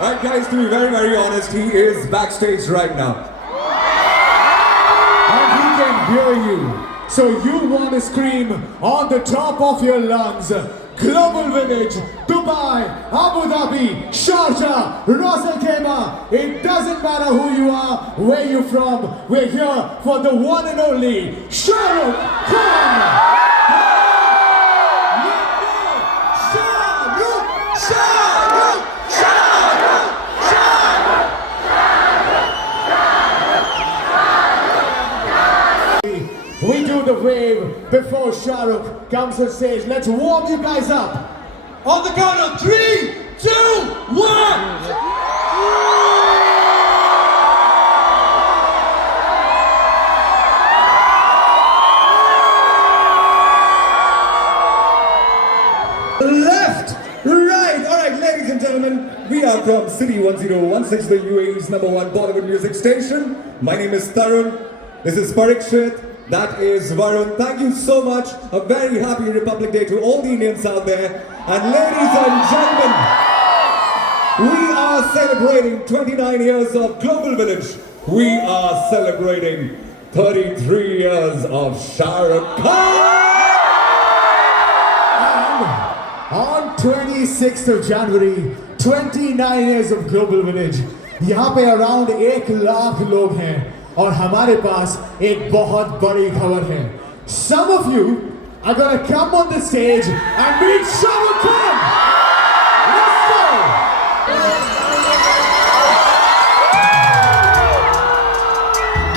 Right, guys, to be very, very honest, he is backstage right now. And he can hear you. So you want to scream on the top of your lungs. Global Village, Dubai, Abu Dhabi, Sharjah, Ras Al Khaimah. It doesn't matter who you are, where you're from. We're here for the one and only Shah Rukh Khan. We do the wave before Shah Rukh comes on stage. Let's warm you guys up. On the count of 3, 2, 1! Left, right. All right, ladies and gentlemen, we are from City 1016, the UAE's #1 Bollywood music station. My name is Tarun. This is Parikshit. That is Varun. Thank you so much. A very happy Republic Day to all the Indians out there. And ladies and gentlemen, we are celebrating 29 years of Global Village. We are celebrating 33 years of Shah Rukh Khan. On 26th of January, 29 years of Global Village. यहाँ पे around 1 lakh लोग हैं और हमारे पास एक बहुत बड़ी खबर है. Some of you are gonna come on the stage and meet Shah Rukh Khan. Let's go.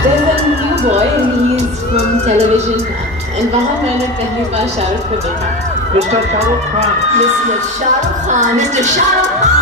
There's a new boy and he's from television and वहाँ मैंने पहली बार शाहरुख को देखा. Mr. Shah Rukh Khan. Mr. Shah Rukh Khan. Mr. Shah Rukh Khan.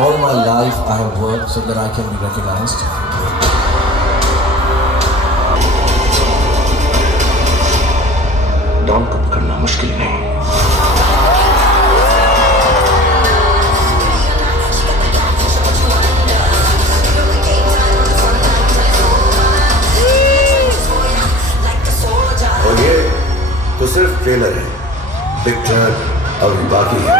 All my life I have worked so that I can be recognized. Don को पकड़ना मुश्किल नहीं. और ये तो सिर्फ ट्रेलर है. पिक्चर अभी बाकी है.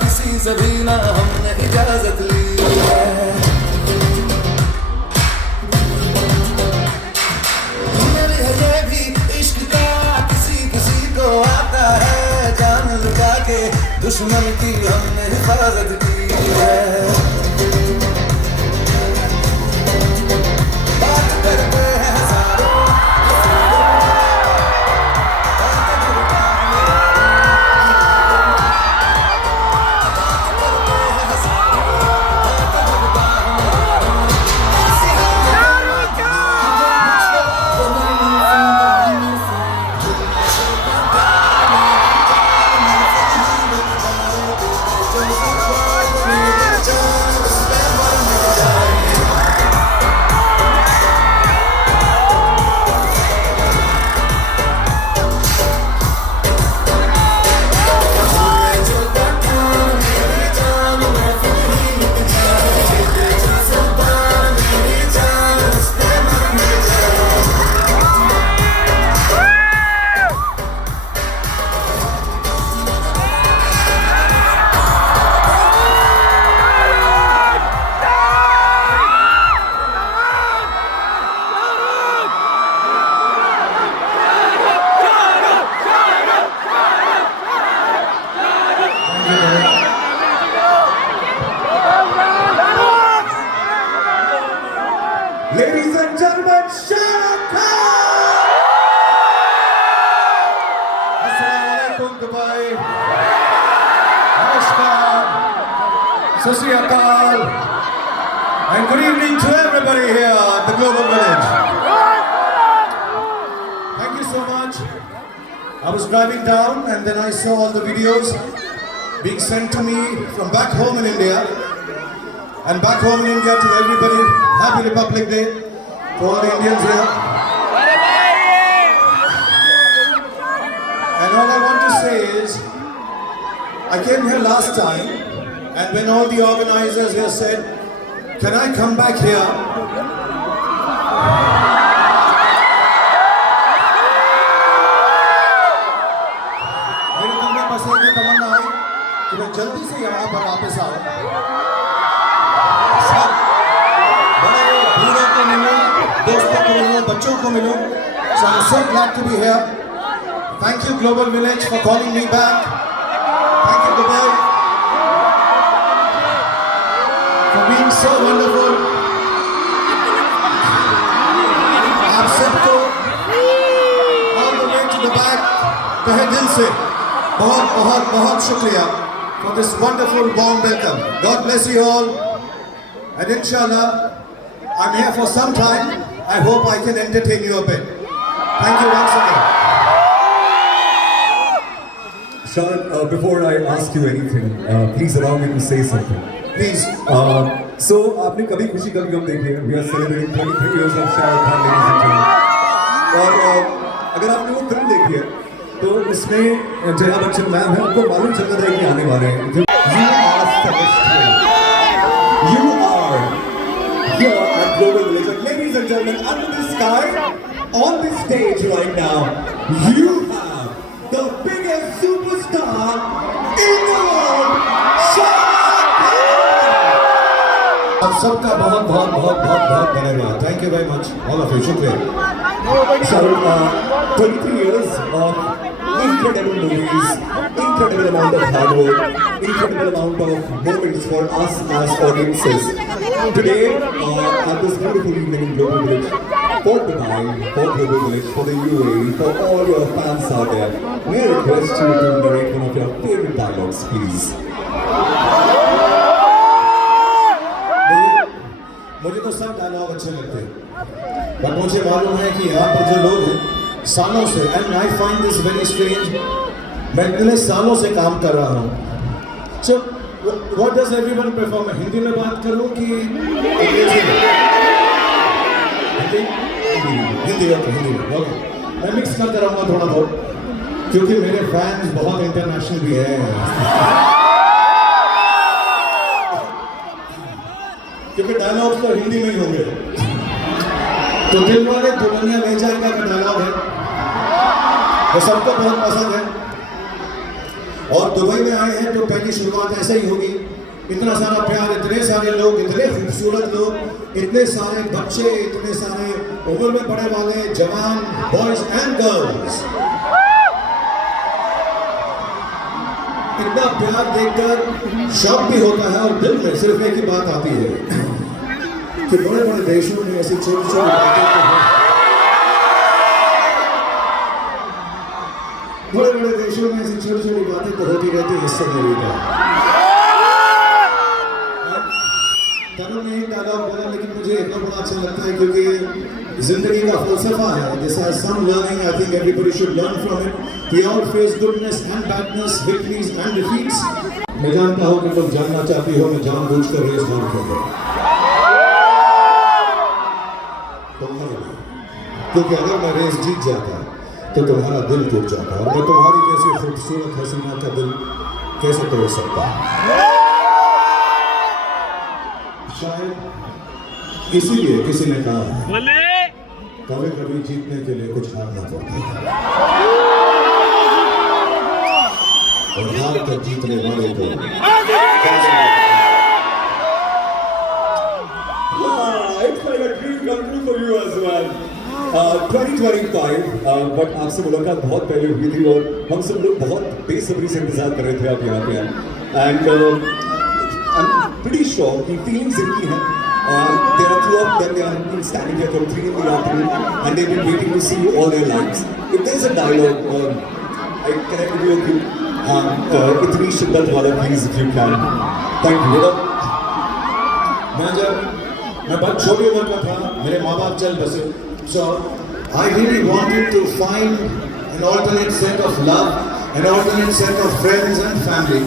किसी से भी ना हमने इजाजत ली है. मेरे है ये भी इश्क का किसी किसी को आता है. जान लगा के दुश्मन की हमने हिफाजत की है. बात करते हैं Ladies and gentlemen, Shah Rukh Khan! Assalamualaikum Dubai. Namaskar. Sat Sri Akal. And good evening to everybody here at the Global Village. Thank you so much. was driving down and then I saw all the videos being sent to me from back home in India. And back home in India, to everybody, Happy Republic Day to all the Indians here. And all I want to say is, I came here last time, and when all the organizers here said, can I come back here? मेरे दिल में बस एक ही तमन्ना आई कि मैं जल्दी से यहाँ पर वापस आऊँ। सब बड़े बूढ़ों को मिलूँ, दोस्तों को मिलूँ, बच्चों को मिलूँ। So I'm so glad to be here. Thank you Global Village for calling me back. Thank you Dubai for being so wonderful. आप सबको all the way to the back तहे दिल से बहुत बहुत बहुत शुक्रिया for this wonderful warm welcome. God bless you all. And inshallah, I'm here for some time. I hope I can entertain you a bit. Thank you once again. Sharan, before I ask you anything, please allow me to say something. Please. So, आपने कभी खुशी कभी गम देखी है? We are celebrating 23 years of Shah Rukh Khan, ladies and gentlemen. और अगर आपने वो फिल्म देखी है, तो इसमें जया बच्चन मैम है, उनको मालूम चल रहा है कि आने वाले हैं. You are celestial. You are here at Global Village. And ladies and gentlemen, under the sky, on this stage right now, you have the biggest superstar in the world, Shah Rukh Khan. आप सबका बहुत बहुत बहुत बहुत बहुत धन्यवाद. Thank you very much, all of you. शुक्रिया. Sharan, 23 years of incredible movies, incredible amount of hard work, incredible amount of moments for us as audiences. Today, at this beautiful evening in Global Village, for Dubai, for Global Village, for the UAE, for all your fans out there, may I request you to narrate one of your favorite dialogues, please? मुझे तो सब dialogue अच्छे लगते हैं, but मुझे मालूम है कि यहाँ पर जो लोग हैं सालों से, and I find this very strange, मैं इतने सालों से काम कर रहा हूँ. So what does everyone prefer? मैं हिंदी में बात करूँ कि अंग्रेजी में? हिंदी ओके, हिंदी में ओके. मैं मिक्स करते रहूँगा थोड़ा बहुत, क्योंकि मेरे फैंस बहुत इंटरनेशनल भी हैं. क्योंकि डायलॉग तो हिंदी में ही होंगे. तो दिल वाले दुल्हनिया ले जाएगा का डायलॉग है, वो सबको बहुत पसंद है. और दुबई में आए हैं तो पहली शुरुआत ऐसे ही होगी. इतना सारा प्यार, इतने सारे लोग, इतने खूबसूरत लोग, इतने सारे बच्चे, इतने सारे उम्र में बड़े वाले, जवान, बॉयज एंड गर्ल्स. इतना प्यार देखकर शौक भी होता है और दिल में सिर्फ एक ही बात आती है कि बड़े बड़े देशों में ऐसी छोटी छोटी बातें तो हैं. बड़े बड़े देशों में ऐसी छोटी छोटी बातें तो होती रहती है. इससे मेरी बात तरुण ने एक डायलॉग बोला, लेकिन मुझे इतना बड़ा अच्छा लगता है क्योंकि जिंदगी का फलसफा है. This has some learning. I think everybody should learn from it. We all face goodness and badness, victories and defeats. मैं जानता हूँ कि तुम जानना चाहती हो मैं जानबूझकर रेस नहीं खेलता, क्योंकि अगर मैं रेस जीत जाता तो तुम्हारा दिल टूट जाता, और मैं तुम्हारी जैसी खूबसूरत हसीना का दिल कैसे तोड़ सकता. शायद इसीलिए किसी ने कहा कभी कभी जीतने के लिए कुछ हारना पड़ता है, और हार कर जीतने वाले को It's like a dream come true for you as well. 2025, but आपसे मुलाकात बहुत पहले हुई थी और हम सब लोग बहुत बेसब्री से इंतजार कर रहे थे आप यहाँ पे आए. And I am pretty sure कि फीलिंग्स इनकी हैं. There are two of them. They have been standing here from 3 in the afternoon, and they've been waiting to see you all their lives. If there's a dialogue, I connect with you. इतनी शिद्दत वाला please if you can. Thank you. मैं बहुत छोटी उम्र का था, मेरे माँ बाप चल बसे. So I really wanted to find an alternate set of love, an alternate set of friends and family.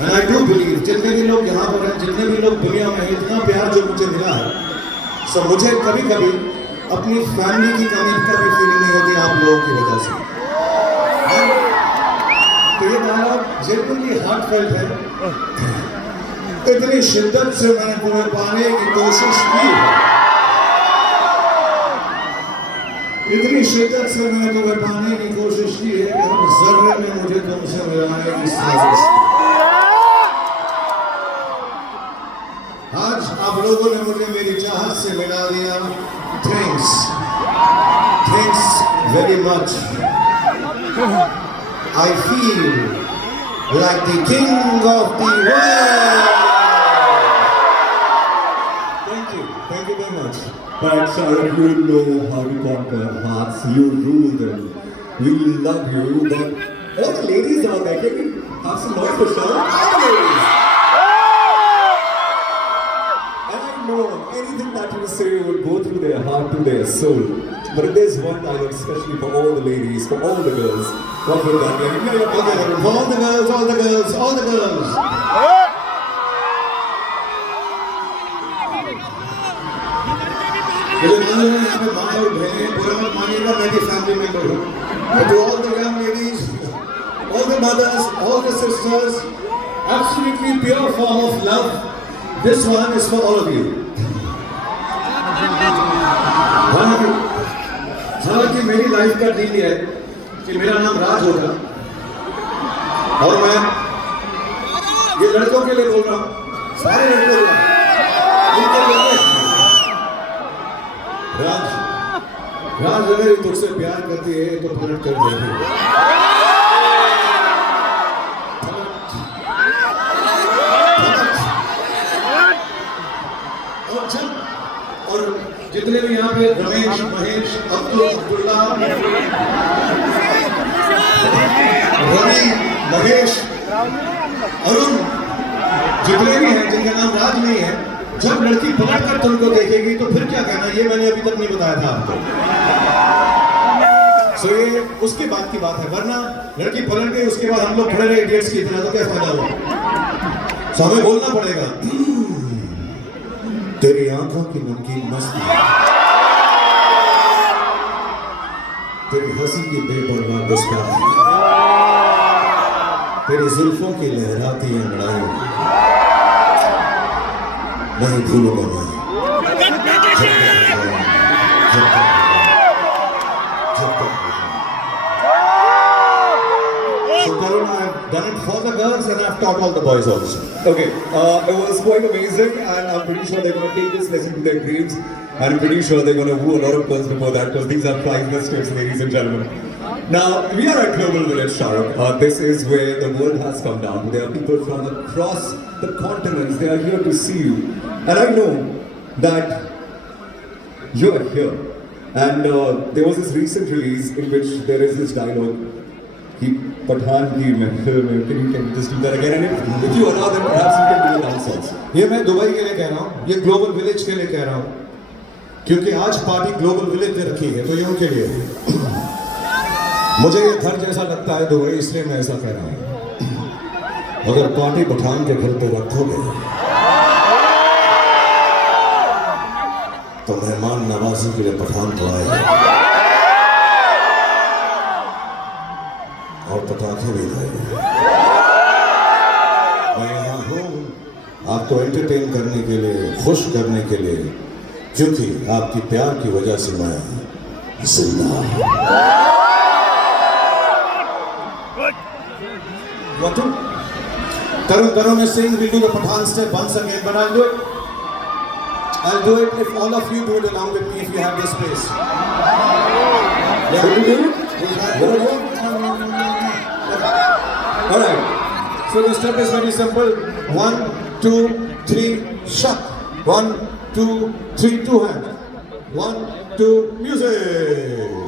And I do believe जितने भी लोग यहाँ पर हैं, जितने भी लोग दुनिया में हैं, इतना प्यार जो मुझे मिला है, so मुझे कभी-कभी अपनी फैमिली की कमी का भी फीलिंग नहीं होती आप लोगों की वजह से। तो ये डायलॉग जेन्युइनली हार्टफेल्ट है। इतनी शिद्दत से मैंने तुम्हें पाने की कोशिश की है, इतनी शिद्दत से मैंने तुम्हें पाने की कोशिश की है कि हर जर्रे में मुझे तुमसे मिलाने की साजिश की। आज आप लोगों ने मुझे मेरी चाहत से मिला दिया। Thanks very much. I feel like the king of the world. Thank you very much. But Shahrukh, you know how to conquer hearts. You rule them. We love you. But all the ladies out there, can we have some noise for Shahrukh? All the ladies. And I know anything that you say will go through their heart to their soul. But if there's one dialogue, especially for all the ladies, for all the girls, what would that be? For all the girls. मुझे मालूम है यहाँ पे माँ और बहनें बुरा मत मानिएगा, मैं भी फैमिली मेंबर हूँ। But to all the young ladies, all the mothers, all the sisters, absolutely pure form of love. This one is for all of you. हालांकि मेरी लाइफ का ड्रीम ये है कि मेरा नाम राज होगा और मैं ये लड़कों के लिए बोल रहा हूँ, सारे लड़कों के लिए। राज अगर तुझसे प्यार करती है तो पलट कर देगी। और जितने भी यहाँ पे रमेश, महेश, अब्दुल, अब्दुल्ला, रवि, महेश, अरुण, जितने भी हैं जिनका नाम राज नहीं है, जब लड़की पलट कर तुमको देखेगी तो फिर क्या कहना, ये मैंने अभी तक नहीं बताया था आपको। सो ये उसके बाद की बात है, वरना लड़की पलट गई उसके बाद हम लोग खड़े रहे इडियट्स की तरह, तो क्या फायदा हुआ। सो हमें बोलना पड़ेगा, तेरी आंखों की नमकीन मस्ती, तेरी हंसी की बेपरवाह मुस्कान, तेरी जुल्फों की लहराती अंगड़ाई, नहीं भूलूंगा मैं। So Tarun, I've done it for the girls and I've taught all the boys also. Okay, it was quite amazing, and I'm pretty sure they're going to take this lesson to their dreams. And I'm pretty sure they're going to woo a lot of girls before that, because these are priceless tips, ladies and gentlemen. Now, we are at Global Village, Shahrukh. This is where the world has come down. There are people from across the continents. They are here to see you. And I know that you are here. And there was this recent release in which there is this dialogue. Pathan ki महफिल में, can you just do that again? And if you allow them, perhaps you can do it ourselves. ये मैं Dubai के लिए कह रहा हूँ, ये ग्लोबल विलेज के लिए कह रहा हूँ, क्योंकि आज पार्टी ग्लोबल विलेज में रखी है, तो ये उनके लिए। मुझे ये घर जैसा लगता है दुबई, इसलिए मैं ऐसा कह रहा हूँ। अगर पार्टी पठान के घर पे रखोगे तो मेहमान नवाजी के लिए पठान तो आएगा और पटाखे भी लाएंगे। मैं यहाँ हूँ आपको एंटरटेन करने के लिए, खुश करने के लिए, क्योंकि आपकी प्यार की वजह से मैं जिंदा हूँ। What to? Tarun is saying we'll do the Pathan step once again, but I'll do it. I'll do it if all of you do it along with me, if you have the space. Yeah. Should we do it? Alright. So the step is very simple. 1, 2, 3, shut. 1, 2, 3, 2 hands. 1, 2, music.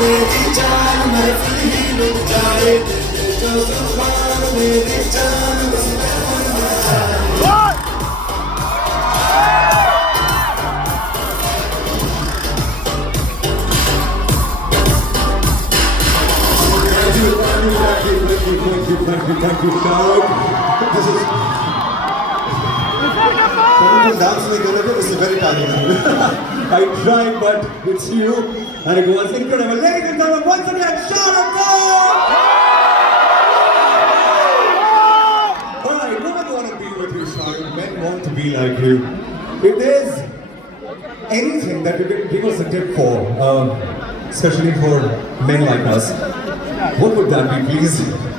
मेरी जान महफिल ही लुट जाए जो जुबान मेरी जान Thank you, Shahrukh. This is dance नहीं कर रहे थे, this is very tiring. I tried, but it's you, and it was incredible. Ladies and gentlemen, once again, Shahrukh Khan! All right, women want to be with you, Shahrukh. Men want to be like you. If there's anything that you can give us a tip for, especially for men like us, what would that be, please?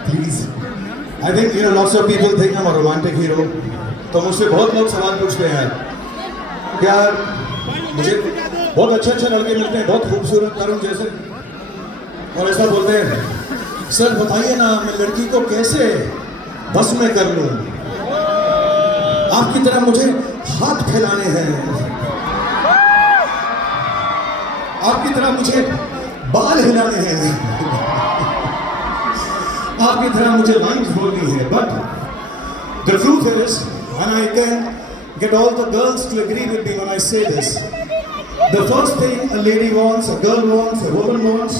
Please. I think lots of people think I'm a romantic hero. तो मुझसे बहुत लोग सवाल पूछते हैं कि यार मुझे बहुत अच्छे लड़के मिलते हैं, बहुत खूबसूरत तरुण जैसे, और ऐसा बोलते हैं सर बताइए ना मैं लड़की को कैसे बस में कर लूं, आपकी तरह मुझे हाथ फैलाने हैं, आपकी तरह मुझे बाल हिलाने हैं, आपकी तरह मुझे लाइन्स बोलनी है. But the truth is, and I can get all the girls to agree with me when I say this, the first thing a lady wants, a girl wants, a woman wants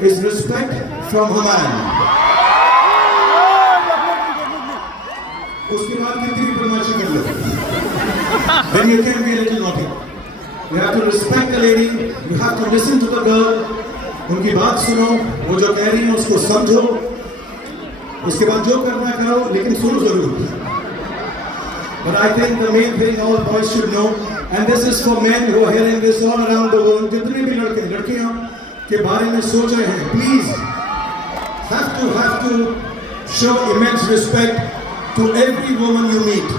is respect from her man. उसके बाद कितनी भी बदमाशी कर लो, then you can be a little naughty. You have to respect the lady, you have to listen to the girl, उनकी बात सुनो, वो जो कह रही है उसको समझो, उसके बाद जो करना है करो, लेकिन सुनो जरूर. But I think the main thing all boys should know, and this is for men who are hearing this all around the world, जितने भी लड़के लड़कियां के बारे में सोच रहे हैं, please have to show immense respect to every woman you meet.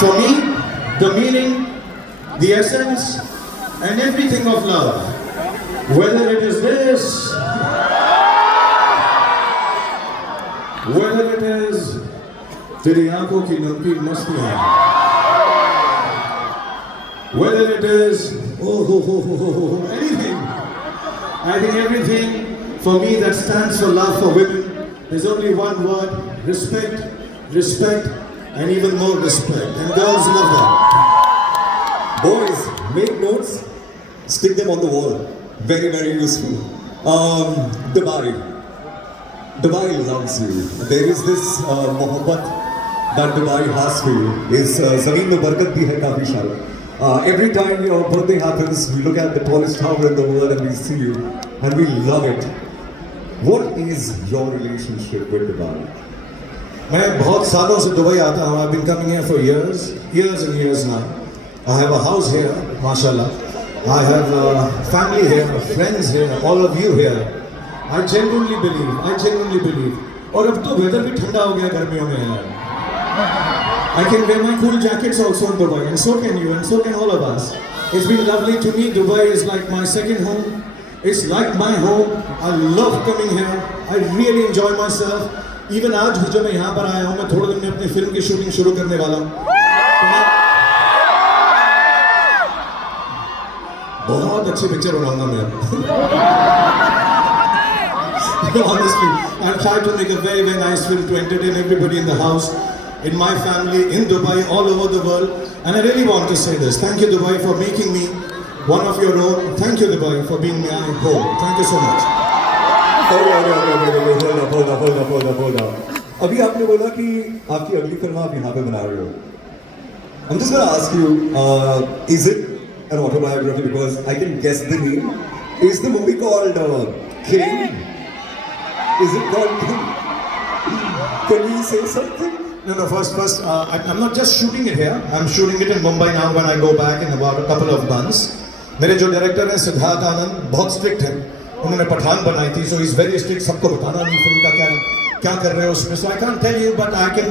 For me, the meaning, the essence, and everything of love, whether it is this, whether it is तेरी आंखों की नमकीन मस्तियां, whether it is anything, I think everything for me that stands for love for women, there's only one word: respect, respect, and even more respect. And girls love that. Boys, make notes, stick them on the wall. Very, very useful. Dubai loves you. There is this mohabbat that Dubai has for you. Is Zameen mein barakat bhi hai kafi Shahrukh. Every time your birthday happens, we look at the tallest tower in the world and we see you, and we love it. What is your relationship with Dubai? मैं बहुत सालों से Dubai आता हूँ. I've been coming here for years and years now. I have a house here, mashallah. I have family here, friends here, all of you here. I genuinely believe. और अब तो weather भी ठंडा हो गया गर्मियों में यार. I can wear my cool jackets also in Dubai, and so can you, and so can all of us. It's been lovely to me. Dubai is like my second home. It's like my home. I love coming here. I really enjoy myself. Even आज भी जब मैं यहाँ पर आया हूँ, मैं थोड़े दिन में अपनी फिल्म की शूटिंग शुरू करने वाला हूँ. बहुत अच्छी पिक्चर बनाऊंगा मैं. Honestly, I've tried to make a very, very nice film to entertain everybody in the house, in my family, in Dubai, all over the world. And I really want to say this. Thank you, Dubai, for making me one of your own. Thank you, Dubai, for being my home. Thank you so much. Hold up. अभी आपने बोला कि आपकी अगली film आप यहाँ पे बना रहे हो. I'm just gonna ask you, is it an autobiography? Because I can guess the name. Is the movie called King? Is it called King? Can we say something? No, first, I'm not just shooting it here. I'm shooting it in Mumbai now when I go back in about a couple of months. मेरे जो director हैं सिद्धार्थ आनंद बहुत strict हैं. उन्होंने पठान बनाई थी, so he's very strict. सबको बताना नहीं फिल्म का क्या कर रहे हो उसमें. So I can't tell you, but I can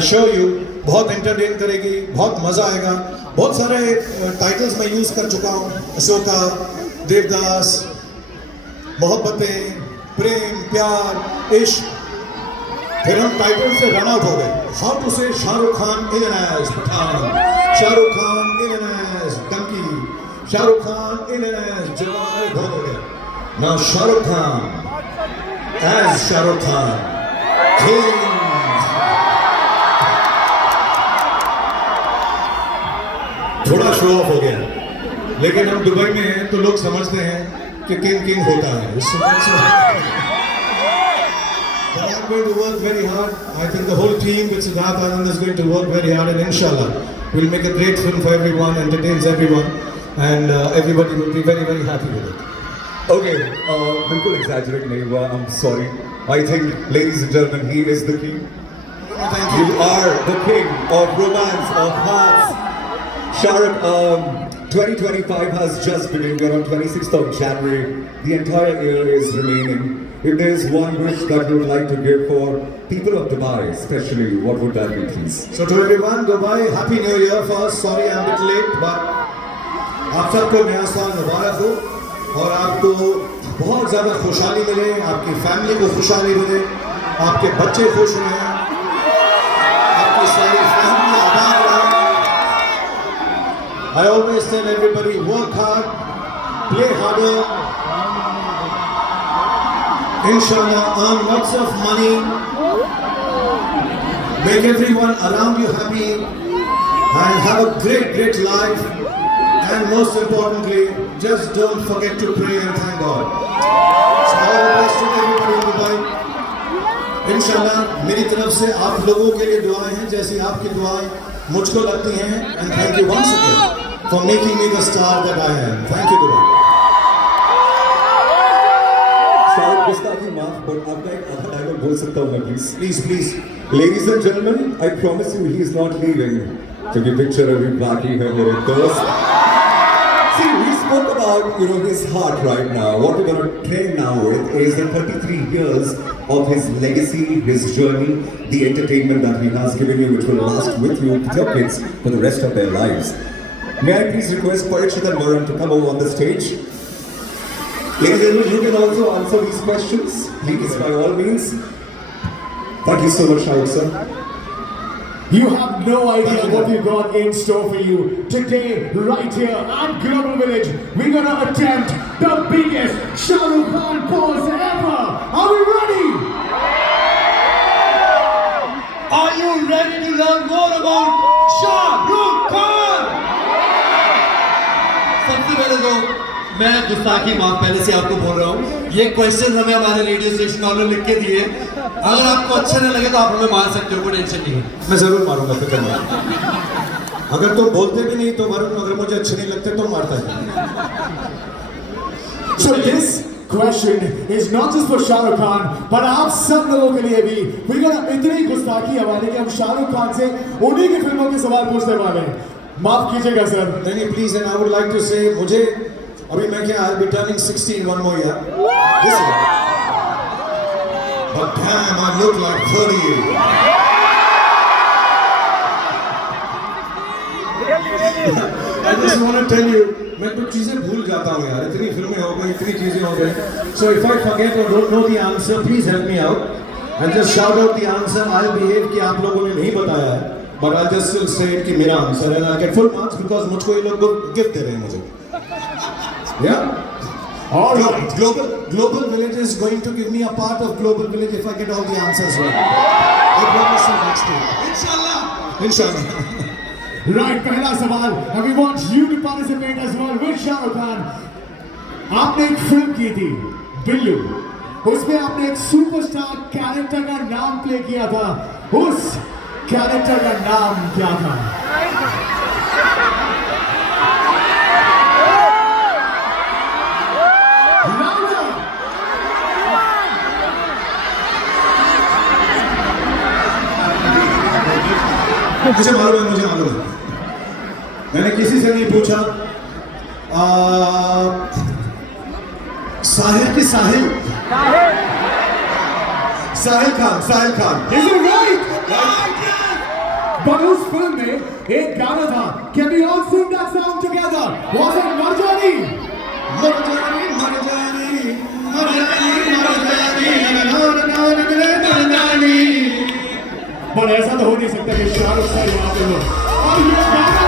assure you, बहुत entertain करेगी, बहुत मजा आएगा. बहुत सारे टाइटल्स मैं यूज कर चुका हूँ. अशोका, देवदास, मोहब्बतें, प्रेम, प्यार, इश्क. फिर हम टाइटल से रन आउट हो गए. How to say Shahrukh Khan in and as Pathaan, Shahrukh Khan in and as Dunki, Shahrukh Khan in as Jawan बहुत हो गया. Now Shahrukh Khan as Shahrukh Khan. King. थोड़ा शो ऑफ हो गया, लेकिन हम दुबई में हैं तो लोग समझते हैं कि किंग होता है. But I'm going to work very hard. I think the whole team with Siddharth Anand is going to work very hard, and inshallah we'll make a great film for everyone, entertains everyone, and everybody will be very happy with it. Okay, बिल्कुल exaggerate नहीं हुआ. I'm sorry. I think, ladies and gentlemen, he is the king. Thank You are the king of romance, of hearts. Shahrukh, 2025 has just begun. We're on 26th of January. The entire year is remaining. If there's one wish that you would like to give for people of Dubai, especially, what would that be, please? So to everyone, Dubai, Happy New Year first. Sorry I'm a bit late, but आप सबको नया साल मुबारक हो और आपको बहुत ज़्यादा खुशहाली मिले, आपकी फैमिली को खुशहाली मिले, आपके बच्चे खुश रहें, आपकी सारी फैमिली आबाद रहे. I always tell everybody, work hard, play harder, inshallah earn lots of money, make everyone around you happy, and have a great life, and most importantly, just don't forget to pray and thank God. So all the best to everybody in Dubai. इंशाल्लाह मेरी तरफ से आप लोगों के लिए दुआएं हैं, जैसी आपकी दुआएं मुझको लगती हैं. And thank you once again for making me the star that I am. Thank you, Dubai. Shahrukh, गुस्ताखी माफ, but आपका एक आधा डायलॉग बोल सकता हूँ मैं, please? Please. Ladies and gentlemen, I promise you he is not leaving. क्योंकि picture अभी बाकी है मेरे दोस्त. See, we spoke about, his heart right now. What we're going to play now with is the 33 years of his legacy, his journey, the entertainment that he has given you, which will last with you, with your kids, for the rest of their lives. May I please request Parikshit and Varun to come over on the stage? Ladies and gentlemen, you can also answer these questions. Please, by all means. Thank you so much, Shahrukh sir. You have no idea what we've got in store for you today, right here at Global Village. We're gonna attempt the biggest Shah Rukh Khan pose ever. Are we ready? Are you ready to learn more about Shah Rukh Khan? सबसे पहले तो मैं गुस्ताखी माफ पहले से आपको बोल रहा हूँ, ये क्वेश्चन हमें हमारे रेडियो स्टेशन वालों ने लिख के दिए. अगर आपको अच्छा नहीं लगे तो आप हमें मार सकते हो, कोई टेंशन नहीं है. मैं जरूर मारूंगा, फिक्र मत. अगर तुम बोलते भी नहीं तो मारूंगा, अगर मुझे अच्छे नहीं लगते तो मारता है. So this question is not just for Shah Rukh Khan, but आप सब लोगों के लिए भी. We're gonna इतनी गुस्ताखी हमारे कि हम शाह रुख खान से उन्हीं की फिल्मों के सवाल पूछने वाले हैं. माफ कीजिएगा सर. नहीं please. And I would like to say, मुझे अभी मैं क्या, I'll be turning 16 one more year. This year. But damn, I look like 30. I just want to tell you, मैं कुछ चीजें भूल जाता हूँ यार. इतनी फिल्में हो गई, इतनी चीजें हो गई. So if I forget or don't know the answer, please help me out and just shout out the answer. I'll behave कि आप लोगों ने नहीं बताया है, but I'll just still say it कि मेरा आंसर है, and I'll get full marks because मुझको ये लोग गिफ्ट दे रहे हैं मुझे. Yeah. All right. Global Village is going to give me a part of Global Village if I get all the answers right. I promise you next year. Inshallah. Right, पहला सवाल. And we want you to participate as well with Shah Rukh Khan. आपने एक film की थी, बिल्लू. उसमें आपने एक superstar character का नाम प्ले किया था. उस कैरेक्टर का नाम क्या था? मुझे मालूम है. मैंने किसी से नहीं पूछा. साहिल की Sahil Khan. Is it right? But उस फिल्म में एक गाना था. Can we all sing that song together? Was it Marjani? पर ऐसा तो हो नहीं सकता कि शाहरुख साहब वहाँ पे हो. और ये गाना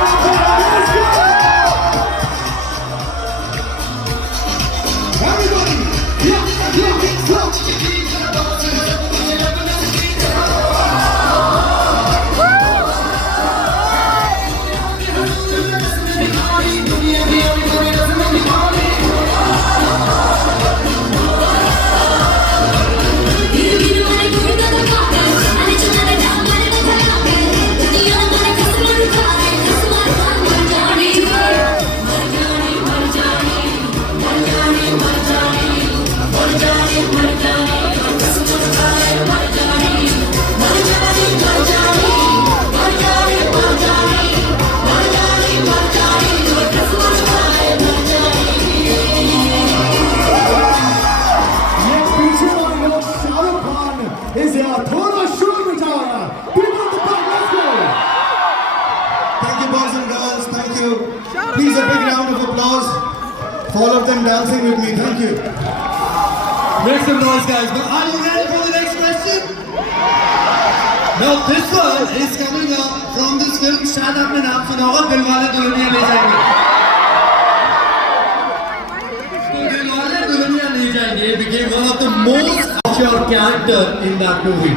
Thank you, boys and girls. Thank you. Please, a big round of applause for all of them dancing with me. Thank you. Make some noise, guys. But are you ready for the next question? Now, this one is coming up from this film. शायद आपने नाम सुना होगा, दिलवाले दुल्हनिया ले जाएंगे. तो दिलवाले दुल्हनिया ले जाएंगे became one of the most mature character in that movie.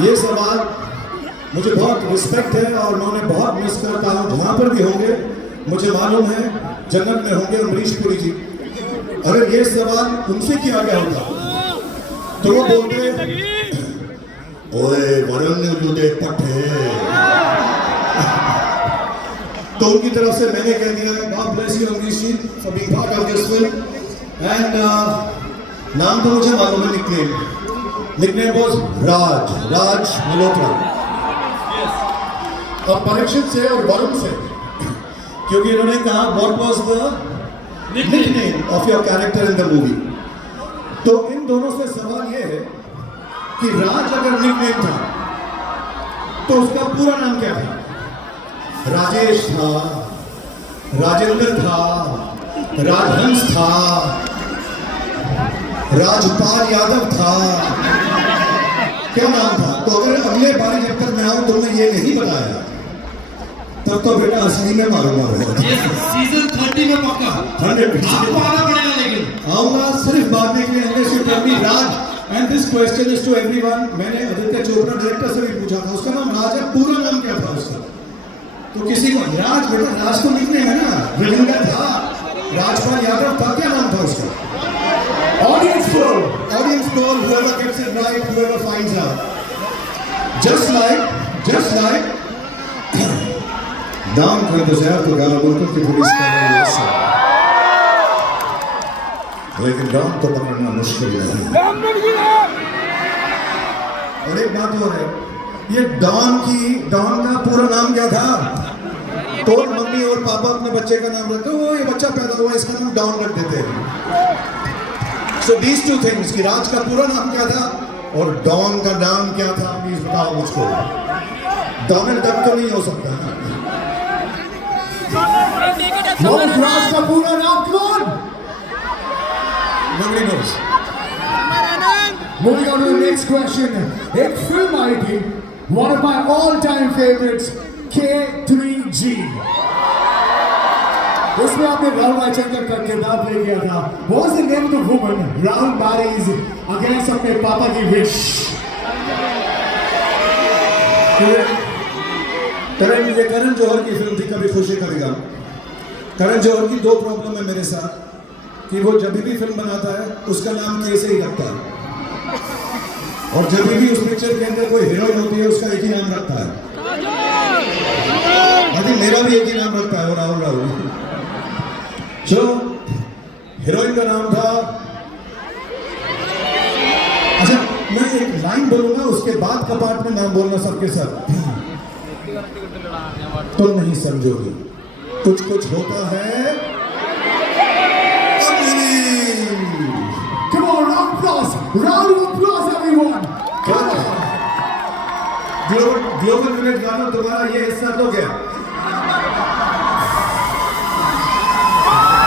ये सवाल मुझे बहुत रिस्पेक्ट है और मैं उन्हें बहुत मिस करता हूँ. जहाँ पर भी होंगे मुझे मालूम है जन्नत में होंगे अमरीश पुरी जी. अगर ये सवाल उनसे किया गया होता तो वो बोलते ओए वरुण लुदे पट्टे. तो उनकी तरफ से मैंने कह दिया God bless you Amrish ji for being part of this film. And नाम तो मुझे मालूम है. निकनेम was राज मल्होत्रा. और परीक्षित से और वरुण से, क्योंकि इन्होंने कहा what was the nickname of your character in the movie. तो इन दोनों से सवाल ये है कि राज अगर निकनेम था तो उसका पूरा नाम क्या था? राजेश था, राजेंद्र था, राजहंस था, राजपाल यादव था, क्या नाम था? तो अगर अगले बारी जब तक मैं आऊं तो मैं ये नहीं बताया तब तो बेटा असली में मारूंगा. सीजन 30 में पक्का 100% आपको आना पड़ेगा. लेकिन आऊंगा सिर्फ बांटने के लिए. unless you tell me Raj. And this question is to everyone. मैंने आदित्य चोपड़ा डायरेक्टर से भी पूछा था, उसका नाम राज है, पूरा नाम क्या था उसका? तो किसी को राज, बेटा राज तो निकनेम है ना. वीरेंद्र था, राजपाल यादव था, क्या नाम था उसका? Audience poll, whoever gets it right, whoever finds out. Just like दाम का deserto गाना मुल्कों की पुलिस कर रही है, लेकिन दाम तो पकड़ना मुश्किल है. और एक बात और है, ये डॉन का पूरा नाम क्या था? तो मम्मी और पापा अपने बच्चे का नाम रखते हो, ये बच्चा पैदा हुआ इसका नाम डॉन रख देते हैं. So these two things कि राज का पूरा नाम क्या था और डॉन का नाम क्या था, प्लीज बताओ मुझको. डोनाल्ड डक तो नहीं हो सकता ना. राज का पूरा नाम कौन? Nobody knows. Moving on to the next question. एक फिल्म आई थी, one of my all-time favorites, K3G. उसमें आपने राहुल रायचंद्र का किरदार प्ले किया था. What was the name of the woman Rahul marries against अपने पापा की wish? करण जौहर की फिल्म थी कभी खुशी कभी गम. करण जौहर की दो प्रॉब्लम है मेरे साथ कि वो जब भी फिल्म बनाता है उसका नाम कैसे ही रखता है, और जब भी उस पिक्चर के अंदर कोई हीरोइन होती है उसका एक ही नाम रखता है. मेरा भी एक ही नाम रखता है, राहुल. जो हीरोइन का नाम था, अच्छा मैं एक लाइन बोलूंगा उसके बाद कपाट में नाम बोलना सबके साथ. तुम नहीं समझोगी, कुछ होता है. Come on, round of applause everyone. Come on. Global village गाना दोबारा ये हिस्सा तो क्या?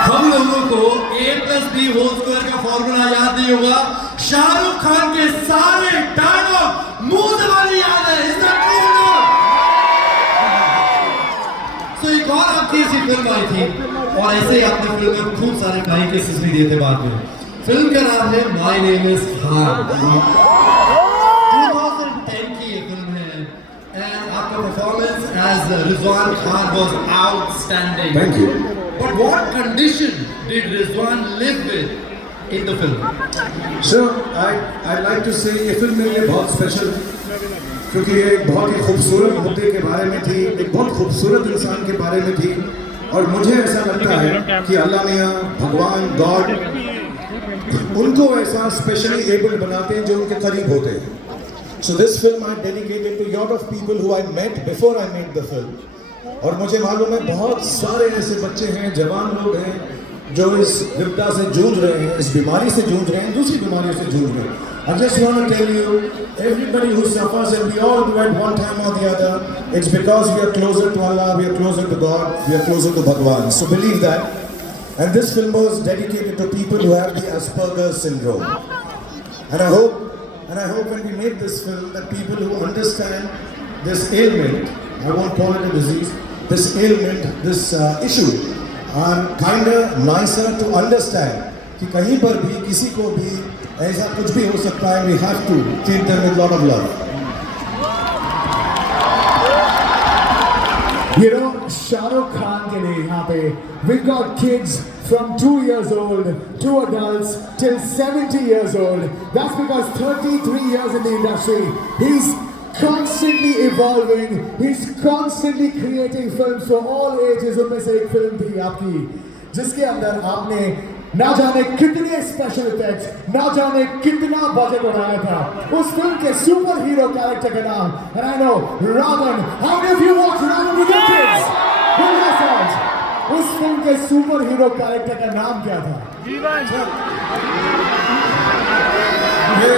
हम लोगों को A+B होल स्क्वायर का फॉर्मूला याद नहीं होगा. शाहरुख खान के सारे डायलॉग मुंह से वाली याद है. Is that true or not? So एक और आपकी ऐसी फिल्म आई थी और ऐसे ही आपने फिल्म में खूब सारे गाई केसेस भी दिए थे बाद में. फिल्म का नाम है माय नेम इज खान. 2010 की ये फिल्म है and आपका performance as Rizwan Khan was outstanding. Thank you. But what condition did Rizwan live with in the film? So I like to say ये फिल्म मेरे लिए बहुत स्पेशल क्योंकि ये एक बहुत ही खूबसूरत मुद्दे के बारे में थी, एक बहुत खूबसूरत इंसान के बारे में थी. और मुझे ऐसा लगता है कि अल्लाह मियाँ, भगवान, गॉड उनको ऐसा स्पेशली एबल बनाते हैं जो उनके करीब होते हैं. So this film I dedicated to lot of people who I met before I made the film. और मुझे मालूम है बहुत सारे ऐसे बच्चे हैं, जवान लोग हैं जो इस विपदा से जूझ रहे हैं, इस बीमारी से जूझ रहे हैं, दूसरी बीमारियों से जूझ रहे हैं. I just want to tell you, everybody who suffers, and we all do at one time or the other, it's because we are closer to Allah, we are closer to God, we are closer to Bhagwan. So believe that. And this film was dedicated to people who have the Asperger's syndrome. And I hope when we make this film that people who understand this ailment, I won't call it a disease, this ailment, this issue, are kinder, nicer to understand. कि कहीं पर भी किसी को भी ऐसा कुछ भी हो सकता है. We have to treat them with lot of love. You know, Shah Rukh Khan के लिए यहाँ पे we got kids from 2 years old to adults till 70 years old. That's because 33 years in the industry, he's constantly evolving, he's constantly creating films for all ages. उनमें से एक film थी आपकी जिसके अंदर आपने ना जाने कितने स्पेशल इफेक्ट्स, ना जाने कितना बजट उड़ाया था. उस फिल्म के सुपर हीरो कैरेक्टर का नाम, and I know Ravan. How many of you watch Ravan with your kids? With your sons? उस फिल्म के सुपर हीरो कैरेक्टर का नाम क्या था? ये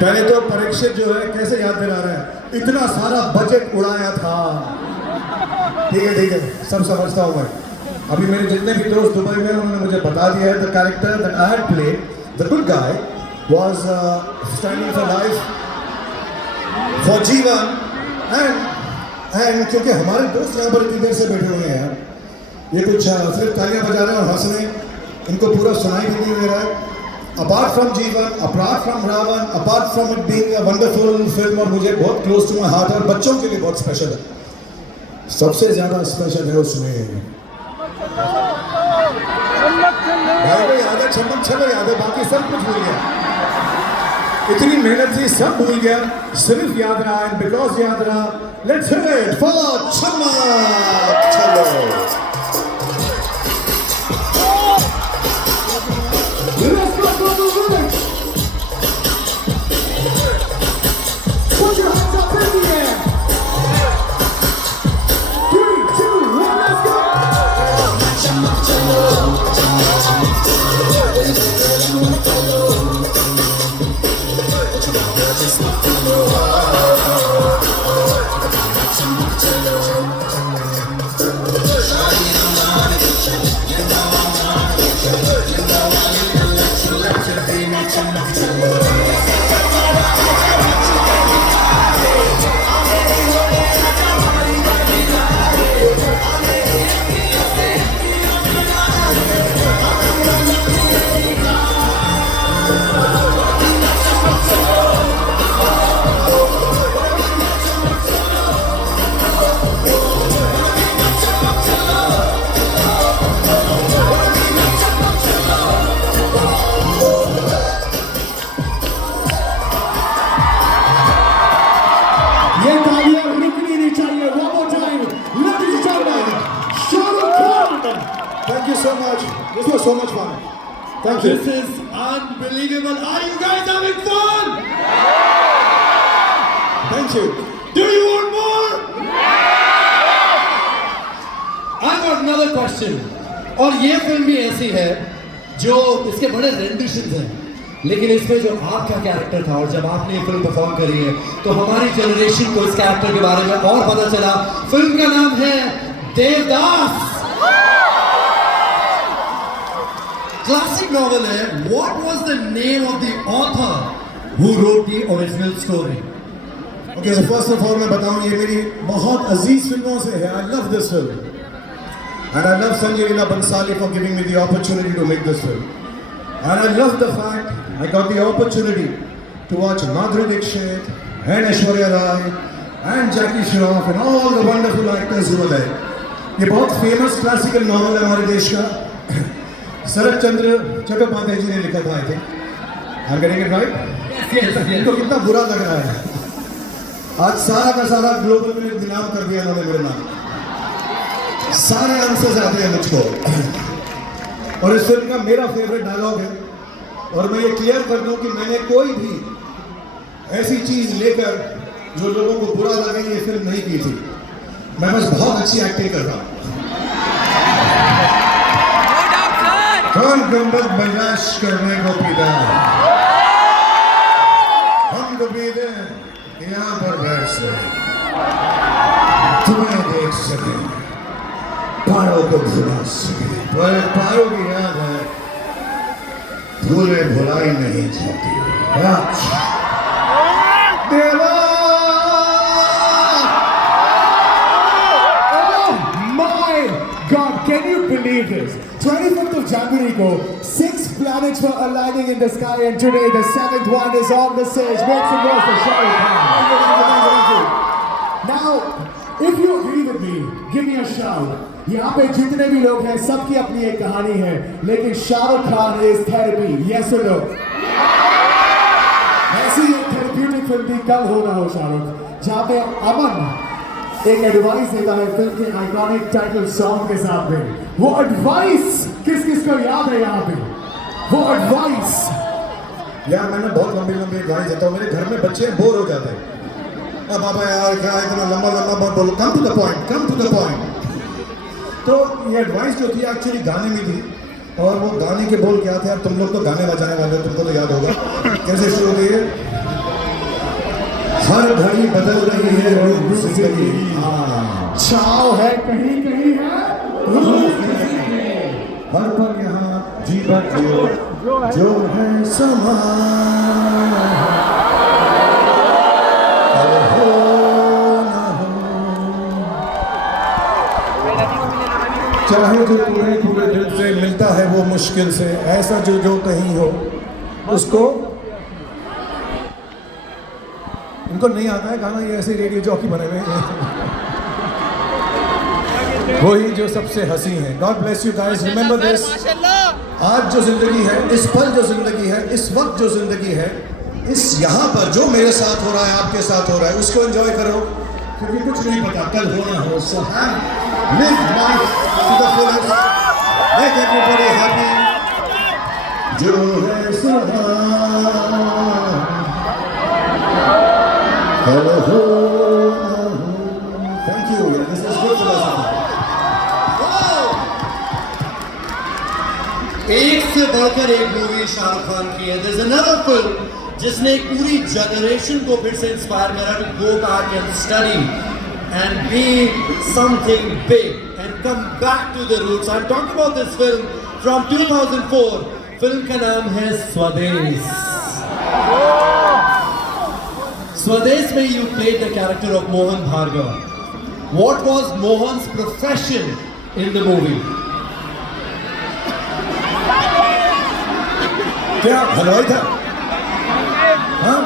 पहले तो परीक्षित जो है कैसे याद दिला रहा है, इतना सारा बजट उड़ाया था. ठीक है, सब समझता हूँ मैं. अभी मेरे जितने भी दोस्त दुबई में उन्होंने मुझे बता दिया है, the character that I had played, the good guy, was standing for life for जीवन. एंड क्योंकि हमारे दोस्त यहाँ पर इतनी देर से बैठे हुए हैं, ये कुछ सिर्फ तालियां बजा रहे हैं और हंस रहे हैं, इनको पूरा सुनाई भी नहीं दे रहा है. Apart from Jeevan, apart from Raavan, apart from it being a wonderful film और मुझे बहुत क्लोज टू माई हार्ट और बच्चों के लिए बहुत स्पेशल है, सबसे ज़्यादा स्पेशल है उसमें भाई को याद है, चमक चलो याद है, बाकी सब कुछ भूल गया. इतनी मेहनत थी, सब भूल गया, सिर्फ याद रहा. एंड बिकॉज याद रहा, लेट्स हियर इट फॉर चमक चलो. Let's go, Village! Put your hands up in the air! 3, 2, 1, let's go! ये तालियां रुकनी नहीं चाहिए. One more time, ladies and gentlemen, Shah Rukh Khan. Thank you so much. This was so much fun. Thank you. This is unbelievable. Are you guys having fun? Thank you. Do you want more? I got another question. और ये film भी ऐसी है जो इसके बड़े renditions हैं, लेकिन इसमें जो आपका कैरेक्टर था और जब आपने ये फिल्म परफॉर्म करी है तो हमारी जनरेशन को इस कैरेक्टर के बारे में और पता चला. फिल्म का नाम है देवदास. क्लासिक नॉवल है. What was the name of the author who wrote the original story? Okay, so first of all मैं बताऊं, ये मेरी बहुत अजीज फिल्मों से है. I love this film. And I love Sanjay Leela Bhansali for giving me the opportunity to make this film. And I love the fact I got the opportunity to watch Madhuri Dixit and Aishwarya Rai and Jackie Shroff and all the wonderful actors who were there. ये बहुत famous classical novel है हमारे देश का. शरद चंद्र चट्टोपाध्याय जी ने लिखा था. I think I'm getting it right? Yes. इनको कितना बुरा लग रहा है. आज सारा का सारा ग्लोबल में नीलाम कर दिया इन्होंने मेरे नाम. सारे आंसर्स आते हैं मुझको. और इस फिल्म का मेरा फेवरेट डायलॉग है, और मैं ये क्लियर कर दूं कि मैंने कोई भी ऐसी चीज लेकर जो लोगों को बुरा लगे ये फिल्म नहीं की थी. मैं बस बहुत अच्छी एक्टिंग कर रहा हूं. कौन गुंबद बर्दाश्त करने को पीता है? हम तो पीते हैं यहाँ पर बैठ से तुम्हें देख सके, पारों को भुला सके, पर पारों की याद है भूले भुलाई नहीं जाती। देवा God, can you believe this? 25th of January ko, 6 planets were aligning in the sky, and today the 7th one is on the stage. Make some noise for Shah Rukh Khan. Now, if you agree with me, give me a shout. यहाँ पे जितने भी लोग हैं, सबकी अपनी एक कहानी है, लेकिन Shahrukh Khan is therapy. Yes or no? ऐसी एक थेरेप्यूटिक फिल्म भी कल हो ना हो शाहरुख, जहाँ पे अमन एक एडवाइस देता है फिल्म के आइकॉनिक टाइटल सॉन्ग के साथ में। वो एडवाइस किस किस को याद है यहाँ पे? वो एडवाइस यार मैंने बहुत लंबी लंबी एडवाइस देता हूँ, मेरे घर में बच्चे बोर हो जाते हैं। अब बाबा यार क्या इतना लंबा लंबा मत बोलो, come to the point, come to the point. तो ये एडवाइस जो थी एक्चुअली गाने में थी, और वो गाने के बोल क्या थे? अब तुम लोग तो गाने बजाने वाले, तुमको तो याद होगा। कैसे शुरू हुई है? हर घड़ी बदल रही है रूप जिंदगी, छाव है कहीं कहीं है, हर पल यहाँ जीवन जो है समा, अब हो न हो, चाहे जो तुम्हें पूरे दिल से मिलता है वो मुश्किल से, ऐसा जो कहीं हो उसको। इनको नहीं आता है गाना, ये ऐसे रेडियो जॉकी बने हुए हैं। वही जो सबसे हंसी है। God bless you guys, remember this. आज जो जिंदगी है, इस पल जो जिंदगी है, इस वक्त जो जिंदगी है, इस यहाँ पर जो मेरे साथ हो रहा है, आपके साथ हो रहा है, उसको एंजॉय करो, क्योंकि कुछ नहीं पता कल हो ना हो। So live life to the fullest, make everybody happy, जो है सदा। Hello. Thank you. This is good philosophy. एक से बढ़कर एक मूवी शाहरुख खान की है। There's another film जिसने एक पूरी जनरेशन को फिर से इंस्पायर करा to go back and study and be something big and come back to the roots. I'm talking about this film from 2004. Film का नाम है स्वदेश। Swades mein you played the character of Mohan Bhargava. What was Mohan's profession in the movie? क्या हलवाई था? हाँ?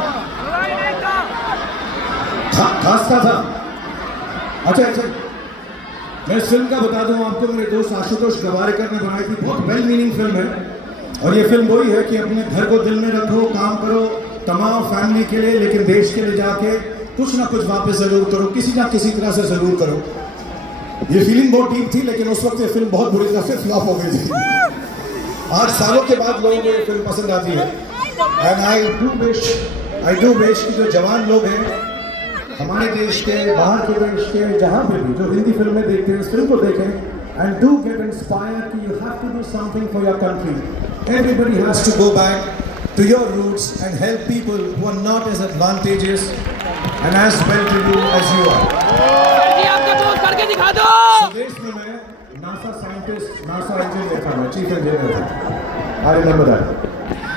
खास्ता था। अच्छा मैं इस फिल्म का बता दूं आपको, मेरे दोस्त आशुतोष गवारेकर ने बनाई थी। बहुत वेल मीनिंग फिल्म है, और ये फिल्म वही है कि अपने घर को दिल में रखो, काम करो तमाम फैमिली के लिए, लेकिन देश के लिए जाके कुछ ना कुछ वापस जरूर करो, किसी ना किसी तरह से जरूर करो। ये फीलिंग बहुत डीप थी, लेकिन उस वक्त ये फिल्म बहुत बुरी तरह से फ्लॉप हो गई थी। 8 सालों के बाद लोगों को ये फिल्म पसंद आती है। एंड आई डू विश कि जो जवान लोग हैं हमारे देश के, बाहर के देश के, जहाँ पे भी जो हिंदी फिल्में देखते हैं, इस फिल्म को देखें and do get inspired कि you have to do something for your country. Everybody has to go back to your roots and help people who are not as advantageous and as well to do as you are. स्वदेश में मैं NASA scientist, NASA engineer था, मैं chief engineer था। I remember that.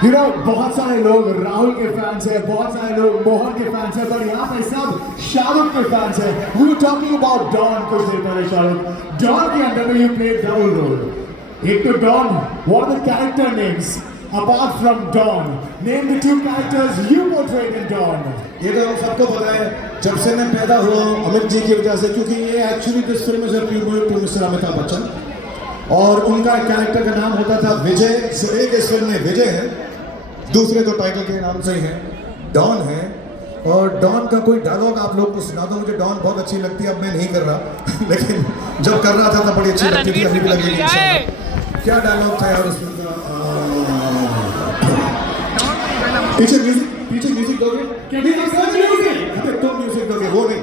You know, बहुत सारे लोग राहुल के फैंस हैं, बहुत सारे लोग मोहन के फैंस हैं, पर यहाँ पे सब शाहरुख के फैंस हैं। We were talking about Dawn कुछ देर पहले शाहरुख। Dawn के अंदर में you played double role. एक तो Dawn, what are the character names? Apart from Dawn, name the 2 characters you portrayed in Dawn. ये तो हम सबको पता है, जब से मैं पैदा हुआ हूँ अमित जी की वजह से, क्योंकि ये actually this film is a tribute to mister Amitabh Bachchan, और उनका कैरेक्टर का नाम होता था विजय। सो एक इस फिल्म में विजय है, दूसरे तो टाइटल के नाम से ही हैं, डॉन है। और डॉन का कोई डायलॉग आप लोग को सुना दो, मुझे डॉन बहुत अच्छी लगती है, अब मैं नहीं कर रहा लेकिन जब कर रहा था तब बड़ी अच्छी लगती थी, अभी भी लगेगी इंशाल्लाह। क्या डायलॉग था यार उसमें? पीछे म्यूजिक दोगे? तुम म्यूजिक दोगे, वो नहीं।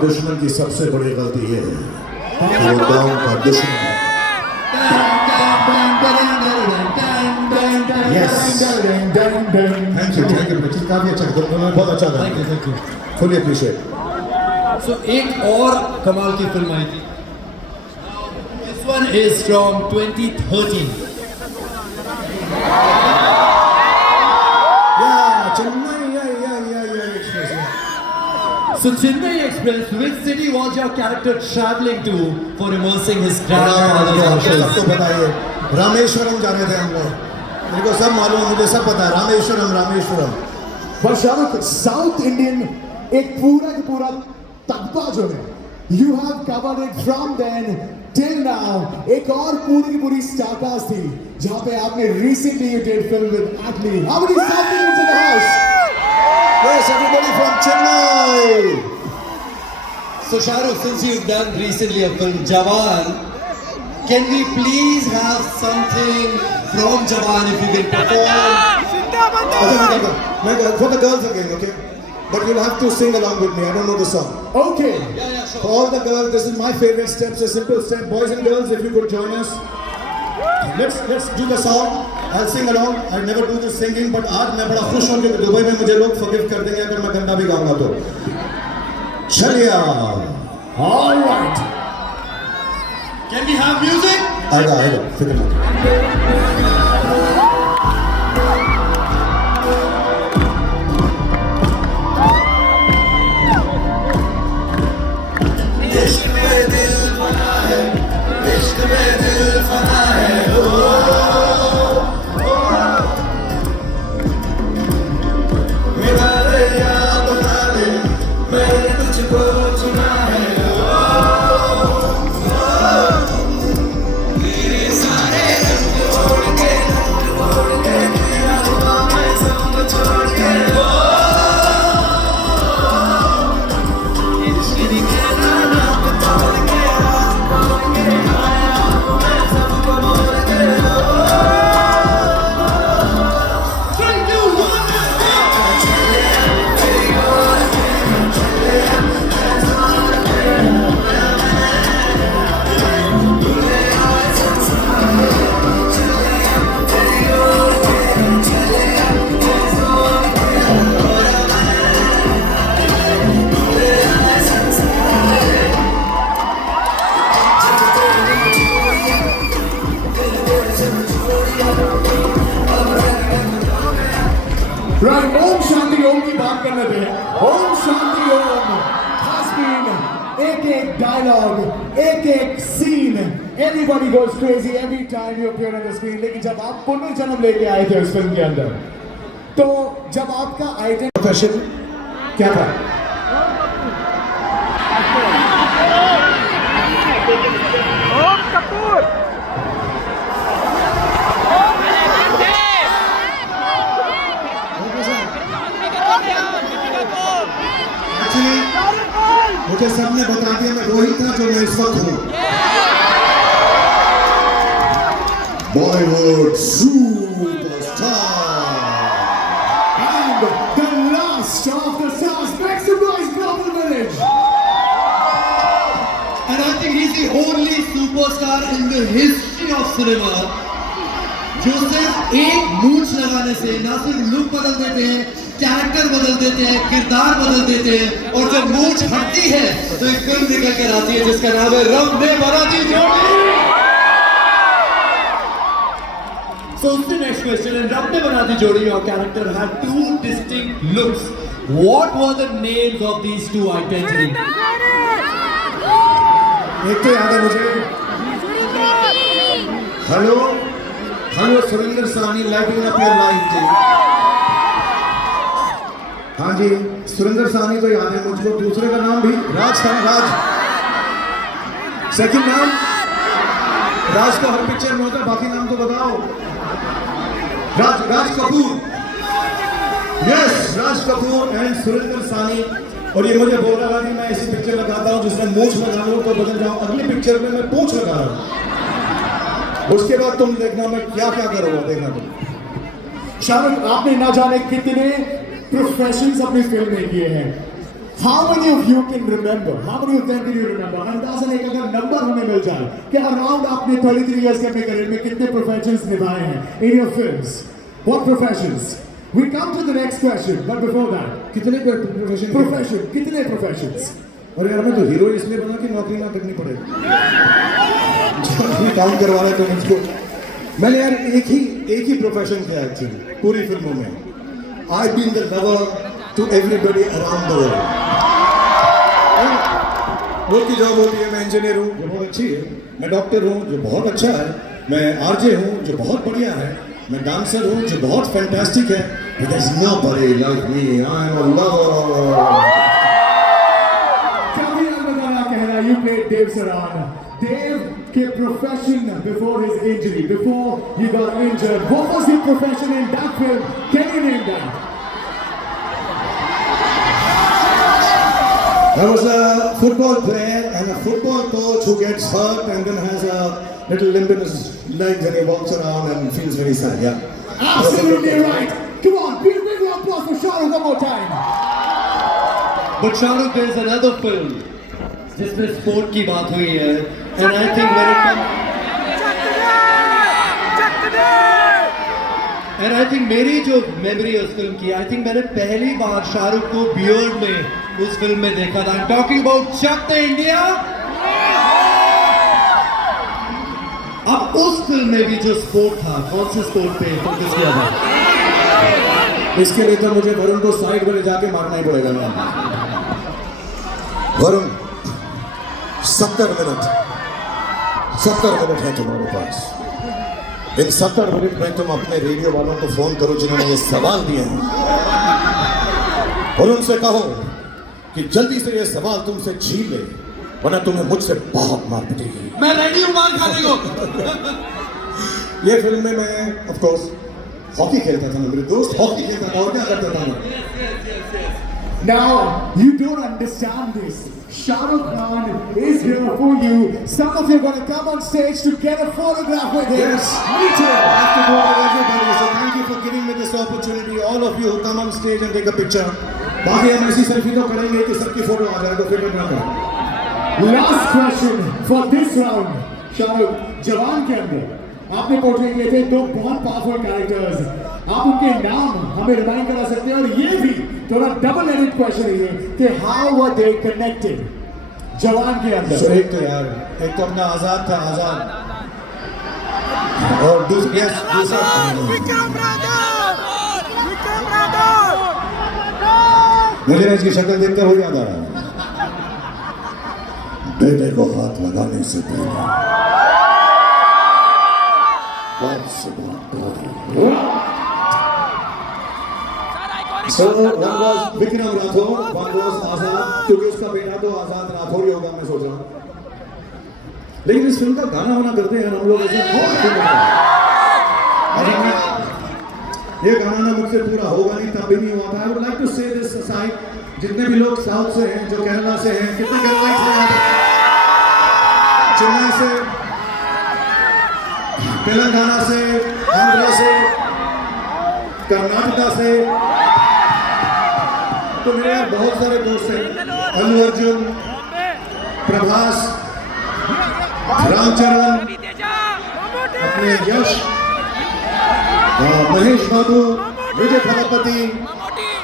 दुश्मन की सबसे बड़ी गलती ये है कि वो गांव का दुश्मन है। Yes. Thank you, बच्चे काफी अच्छा, तुमने बहुत अच्छा था। Thank you. Fully appreciate. सो एक और कमाल की फिल्म आई थी। This one is from 2013। Yeah, Chennai, yeah, Express. Yeah. So Chennai Express, which city was your character traveling to for immersing his grandfather's ashes? सबको पता है, रामेश्वरम जा रहे थे हम लोग। मेरे को सब मालूम है, मुझे सब पता है, रामेश्वरम। पर शाहरुख, साउथ इंडियन एक पूरा का पूरा तबका जो है, you have covered it from then till now. एक और पूरी की पूरी स्टारकास्ट थी जहां पे आपने recently you did film with Atlee. How many South Indians in the house? Yes, everybody from Chennai. So Shahrukh, since you've done recently a film Jawan, can we please have something from Jawan if you can perform? For the girls again, okay? But you'll have to sing along with me. I don't know the song. Okay. Yeah, sure. For all the girls, this is my favorite steps, a simple step. Boys and girls, if you could join us. Let's do the song. I'll sing along. I never do this singing, but आज मैं बड़ा खुश हूँ कि Dubai में मुझे लोग forgive कर देंगे अगर मैं गंदा भी गाऊंगा तो। चलिए। All right. Can we have music? आएगा, फिक्र मत। Right, Om Shanti Om की बात करने थे। Om Shanti Om has been एक dialogue, एक scene. Everybody goes crazy every time you appear on the screen. लेकिन जब आप पुनर्जन्म लेके आए थे उस फिल्म के अंदर, तो जब आपका आइटम प्रोफेशन क्या था? मुझे सबने बता दिया मैं वही था जो मैं इस वक्त हूँ। Bollywood superstar And the last of the stars, make some noise, Global Village. And I think he's the only superstar in the history of cinema जो सिर्फ एक मूंछ लगाने से ना सिर्फ लुक बदल देते हैं, कैरेक्टर बदल देते हैं, किरदार बदल देते हैं, और जब मूंछ हटती है तो एक फिल्म निकल कर आती है जिसका नाम है रब ने बना दी जोड़ी। So the next question, in Rab Ne Bana Di Jodi, your character had two distinct looks. What were the names of these two identities? एक तो याद है मुझे, हेलो सुरेंद्र सानी, लाइटिंग अप योर लाइफ जी। हाँ जी, सुरेंद्र सानी तो याद है मुझको। दूसरे का नाम भी राज था, राज। सेकंड नाम राज तो हर पिक्चर में होता है, बाकी नाम तो बताओ। राज कपूर। Yes, Raj Kapoor and Surendra Sani. और ये मुझे बोल रहा था कि मैं ऐसी पिक्चर लगाता हूँ जिसमें मूंछ लगा लूँ तो बदल जाऊँ। अगली पिक्चर में मैं पूंछ लगा रहा हूँ, उसके बाद तुम देखना मैं क्या क्या करूँगा, देखना तुम। शाहरुख, आपने ना जाने कितने प्रोफेशंस अपनी फिल्म में किए हैं। How many of you can remember? How many of them can you remember? अंदाज़न एक अगर नंबर हमें मिल जाए कि around आपने 33 years के अपने करियर में कितने professions निभाए हैं in your films? What professions? We come to the next question, but before that, कितने profession कितने professions? और यार मैं तो हीरो इसलिए बना कि नौकरी ना करनी पड़े काम करवा रहे थे मुझको मैंने यार एक ही प्रोफेशन किया एक्चुअली पूरी फिल्मों में I've been the lover to everybody around the world वो की जॉब होती है मैं इंजीनियर हूँ जो बहुत अच्छी है मैं डॉक्टर हूँ जो बहुत अच्छा है मैं आरजे हूँ जो बहुत बढ़िया है मैं डांसर हूँ जो बहुत फैंटास्टिक है But there's nobody like me I'm a lover You played Dave Saran. Dave के profession before his injury, before he got injured. What was your profession in that film? Can you name that? I was a football player and a football coach who gets hurt and then has a little limp in his legs and he walks around and feels very sad. Yeah. Absolutely right. Come on, big applause for Shah Rukh one more time. But Shah Rukh, there is another film जिसमें sport की बात हुई है and I think when it comes and I think मेरी जो memory है उस film की I think मैंने पहली बार शाहरुख को बियर्ड में उस फिल्म में देखा था I'm talking about Chak De India अब उस फिल्म में भी जो स्पोर्ट था कौन से स्पोर्ट पे फोकस किया था इसके लिए तो मुझे वरुण को साइड में ले जाके मारना ही पड़ेगा ना वरुण 70 मिनट है तुम्हारे पास इन 70 मिनट में तुम अपने रेडियो वालों को फोन करो जिन्होंने ये सवाल दिए हैं और उनसे कहो कि जल्दी से ये सवाल तुमसे छीन ले वरना तुम्हें मुझसे बहुत मार पड़ेगी मैं रेडी हूं मार खाने को ये फिल्म में मैं ऑफ कोर्स हॉकी खेलता था मेरे दोस्त हॉकी खेलता था और क्या करता था मैं Now, you don't understand this. Shah Rukh Khan is here for you. Some of you are going to come on stage to get a photograph with him. Yes. Meet him. I have to go with everybody. So thank you for giving me this opportunity. All of you who come on stage and take a picture. बाकी हम ऐसी selfie तो करेंगे कि सबकी photo आ जाए तो फिक्र ना करें. Last question for this round. Shah Rukh, जवान के अंदर आपने पोर्ट्रे किए थे दो बहुत पावरफुल कैरेक्टर्स आप उनके नाम हमें रिमाइंड करा सकते हैं और ये भी थोड़ा डबल एडिट क्वेश्चन है कि हाउ वर दे कनेक्टेड जवान के अंदर So एक तो यार एक तो अपना आजाद था आजाद और दूसरा मुझे इसकी शक्ल देखकर हो याद आ रहा है बेटे को हाथ लगाने से पहले So one was Vikram Rathore, one was आजाद क्योंकि उसका बेटा तो आजाद राठौर ही होगा मैं सोच रहा हूँ लेकिन इस फिल्म का गाना वाना करते हैं हम लोग ऐसे ये गाना ना मुझसे पूरा होगा नहीं तब भी नहीं हुआ था I would like to say this aside जितने भी लोग साउथ से हैं जो केरला से हैं कितने केरला से चेन्नई से तेलंगाना से आंध्र से कर्नाटका से तो मेरे यहाँ बहुत सारे दोस्त हैं अल्लू अर्जुन प्रभास रामचरण अपने यश महेश बाबू विजय थालापति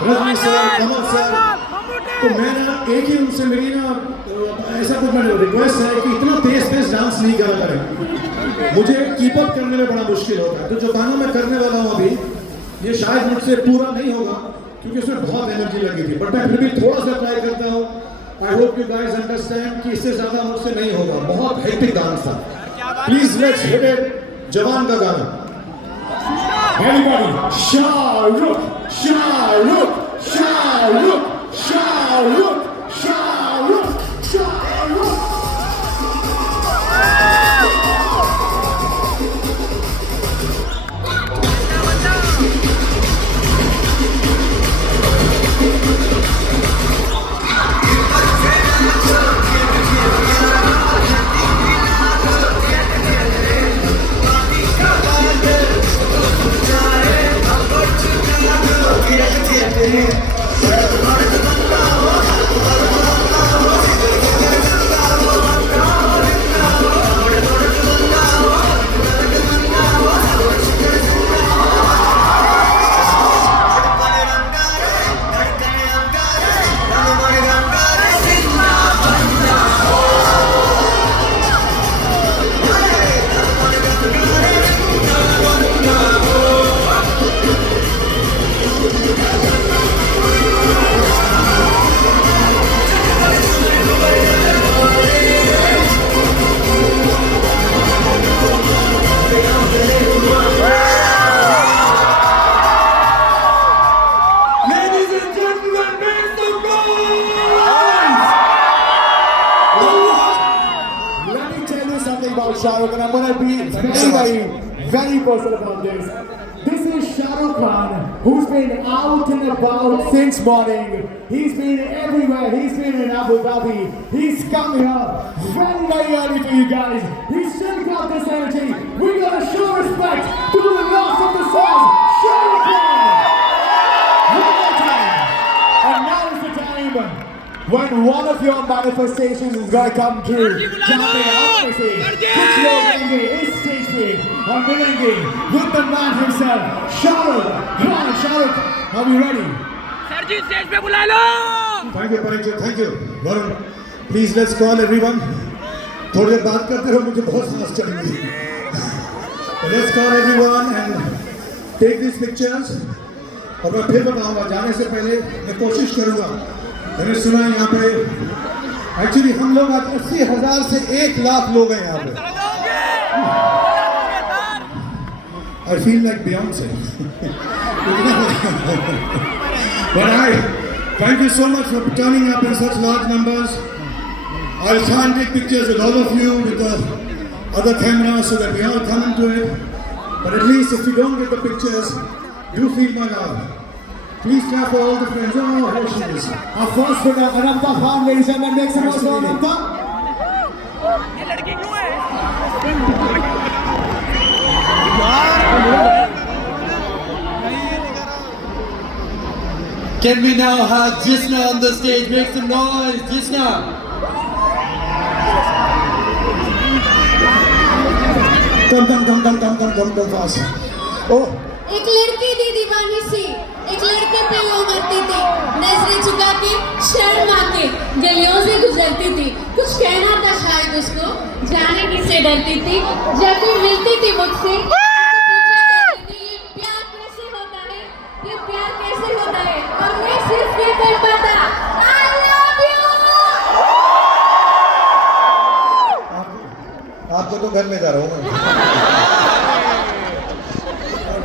रजनी सर कमल सर तो मैं ना एक ही उनसे मेरी ना ऐसा कुछ मेरा रिक्वेस्ट है कि इतना तेज डांस नहीं करा करें मुझे कीप अप करने में बड़ा मुश्किल होता है तो जो गाना मैं करने वाला हूँ अभी ये शायद मुझसे पूरा नहीं होगा क्योंकि उसमें बहुत एनर्जी लगी थी बट मैं फिर भी थोड़ा सा ट्राई करता हूँ I hope you guys understand कि इससे ज्यादा मुझसे नहीं होगा बहुत हेक्टिक डांस था प्लीज लेट्स हिट इट जवान का गाना Everybody, Shah Rukh, Shah Rukh, Shah Rukh, Shah Rukh, Shah Rukh, Shah Rukh. Yeah. Rukh, and I'm gonna be very personal about this. This is Shah Rukh Khan, who's been out and about since morning. He's been everywhere. He's been in Abu Dhabi. He's come here very early for you guys. He's still got this energy. We gotta show respect to the loss of the stars, Shah Rukh Khan. One more time. And now is the time when one of your manifestations is going to come true. जहाँ पे आप में से कुछ लोग आएंगे इस stage पे और मिलेंगे with the man himself, Shah Rukh Khan. Shah Rukh, are we ready? Sir ji stage पे बुला लो। Thank you, Parikshit. Thank you. Varun, please let's call everyone. थोड़ी देर बात करते रहो, मुझे बहुत सांस चढ़ेगी. Let's call everyone and take these pictures. और मैं फिर बताऊंगा, जाने से पहले मैं कोशिश करूंगा. मैंने सुना है यहाँ पे एक्चुअली हम लोग आज 80,000 से 1,00,000 लोग हैं यहाँ पे. I feel like Beyonce. But thank you so much for turning up in such large numbers. I'll try and take pictures with all of you with the other cameras so that we all come into it. But at least if you don't get the pictures, do feel my love. Please clap for all the friends. Oh, here she is. Our first winner, Anamta Khan, ladies and gentlemen. Make some noise for Anamta. ये लड़की क्यों है? Can we now have Jisna on the stage? Make some noise, Jisna. Come fast. Oh. एक लड़की थी दीवानी सी, एक लड़के पे वो मरती थी, नजरें झुका के शर्मा के गलियों से गुजरती थी. कुछ कहना था शायद उसको, जाने किससे डरती थी. जब फिर मिलती थी मुझसे, पूछा करती थी, ये प्यार कैसे होता है, ये प्यार कैसे होता है. और मैं सिर्फ ये कर पाता, I love you. आपको तो घर में जा रहा हूँ मैं.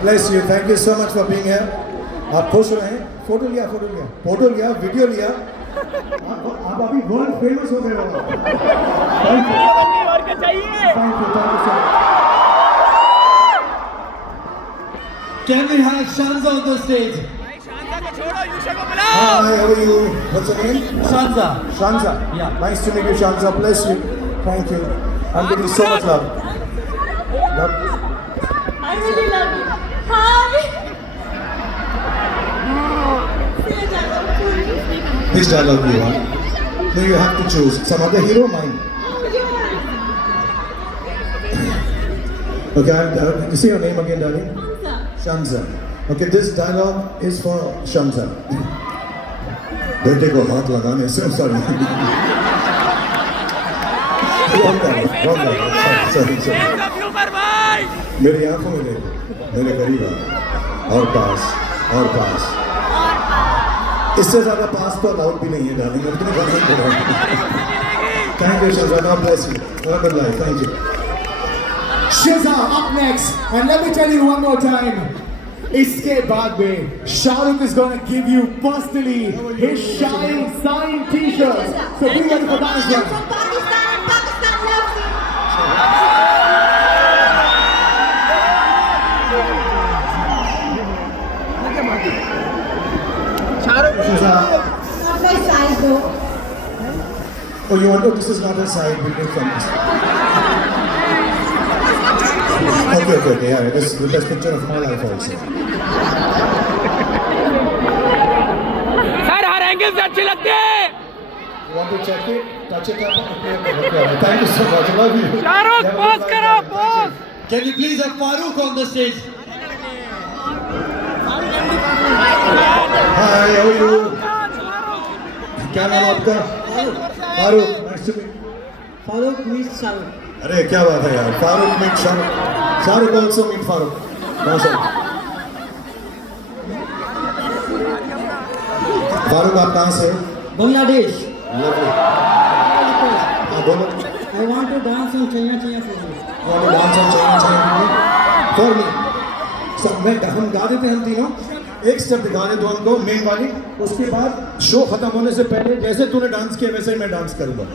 Bless you. Thank you so much for being here. आप खुश रहें. फोटो लिया, वीडियो लिया. आप अभी वर्ल्ड फेमस हो गए हो. Thank you. और क्या चाहिए? Thank you so much. Can we have Shanza on the stage? Shanta को छोड़ो, यूशा को बुलाओ। Hi, how are you? What's your name? Shanza. Shanza. Yeah. Nice to meet you, Shanza. Bless you. Thank you. I'm getting so much love. I really love you. Hi. Which dialogue do you want? No, you have to choose. Some other hero, mine. Okay, you say your name again, darling? Shanza. Okay, this dialogue is for Shanza. बेटे को हाथ लगाने से sorry. Sorry. मेरी आंखों में देख, मेरे करीब आ, और पास. इससे ज्यादा पास तो अलाउड भी नहीं है डार्लिंग. अब तुम्हें करना ही पड़ेगा. Thank you, Shazza. God bless you. Have a good life. Thank you. Shizza up next, and let me tell you one more time. इसके बाद में Shahrukh is going to give you personally his Shine signed T-shirts. So be ready for that as well. From Pakistan, and Pakistan loves you. Shazza. Not my size though. Oh, you want to? This is not a side. We did from this. Okay. Yeah, this is the best picture of my life also. Sir her angle से अच्छी लगती है। You want to check it? Touch it up? Okay. Thank you so much. I love you. Shahrukh Yeah, pose bye, करो, bye, bye. Pose. Can you please have Farooq on the stage? Hi, how are you? क्या नाम आपका? Farooq. Nice to meet you. Farooq meets Shahrukh. अरे क्या बात है यार. Farooq meet Shahrukh. Shahrukh also meet Farooq. माशाल्लाह. फारूक आप कहाँ से? Bangladesh. Lovely. हाँ बोलो. I want to dance on Chaya Chaya for you. You want to dance on Chaya Chaya for me? सब मैं हम गा देते हैं हम तीनों. एक स्टेप दिखा दे दो हमको मेन वाली. उसके बाद शो खत्म होने से पहले जैसे तूने डांस किया वैसे मैं डांस करूँगा.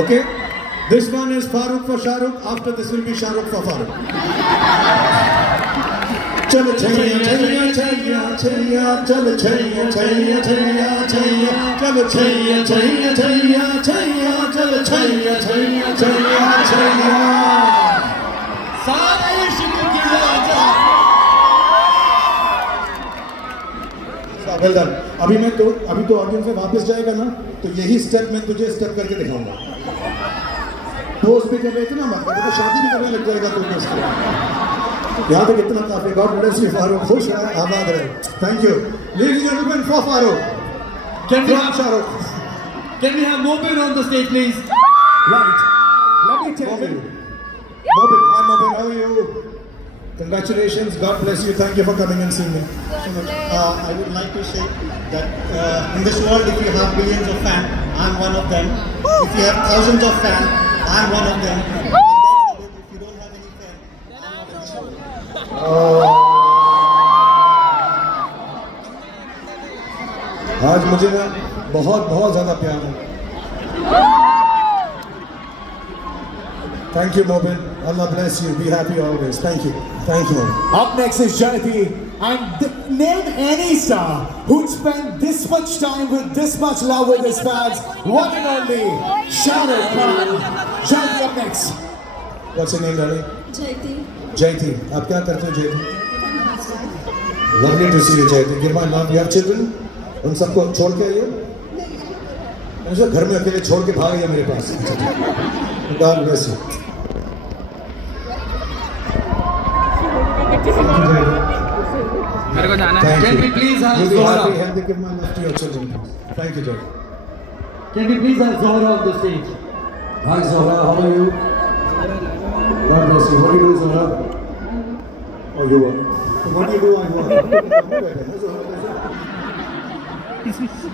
Okay? This one is Farooq for Shahrukh. After this will be Shahrukh for Farooq. Chalo chaiya chaiya chaiya chaiya chalo chaiya chaiya chaiya chaiya chalo chaiya chaiya chaiya chaiya chalo chaiya chaiya chaiya chaiya. सारे शुक्र की आजा Well done. अभी तो audience से वापस जाएगा ना, तो यही स्टेप मैं तुझे स्टेप करके दिखाऊंगा। पोज भी कर रहे थे ना, मत कर, तो शादी भी करने लग जाएगा तो उसके यहाँ तक इतना काफी। गॉड ब्लेस यू फारूक, खुश रहे, आबाद रहे। Thank you ladies and gentleman for Farooq. Can we From Shahrukh. Mobin on the stage, please? Right. Let me tell Mobin. you. Mobin, hi Mobin, how are you? Congratulations, God bless you. Thank you for coming and seeing me. I would like to say that in this world, if you have billions of fans, I'm one of them. If you have thousands of fans, I'm one of them. And God forbid, if you don't have any fans, I'm not in this world. आज मुझे ना बहुत ज़्यादा प्यार है। Thank you, Mobin. Allah bless you. Be happy always. Thank you. Thank you. Up next is Janati, and name any star who'd spend this much time with this much love with his fans. One and only Shah Rukh Khan. Janati up next. What's your name, darling? Jaiti. Jaiti. आप क्या करते हो, Jaiti? Lovely to see you, Jaiti. Give my love. You have children? उन सबको छोड़ के आइए। मुझे घर में अकेले छोड़ के भाग गया मेरे पास। God bless you. मेरे को जाना है। Thank Can you. we please have You be Zohra? happy, healthy. Give my love to your children. Thank you, Jaiti. Can we please have Zohra on the stage? Hi Zohra, how are you? God bless you. What do you do, Zohra? Oh, you work. So what do you do? I work.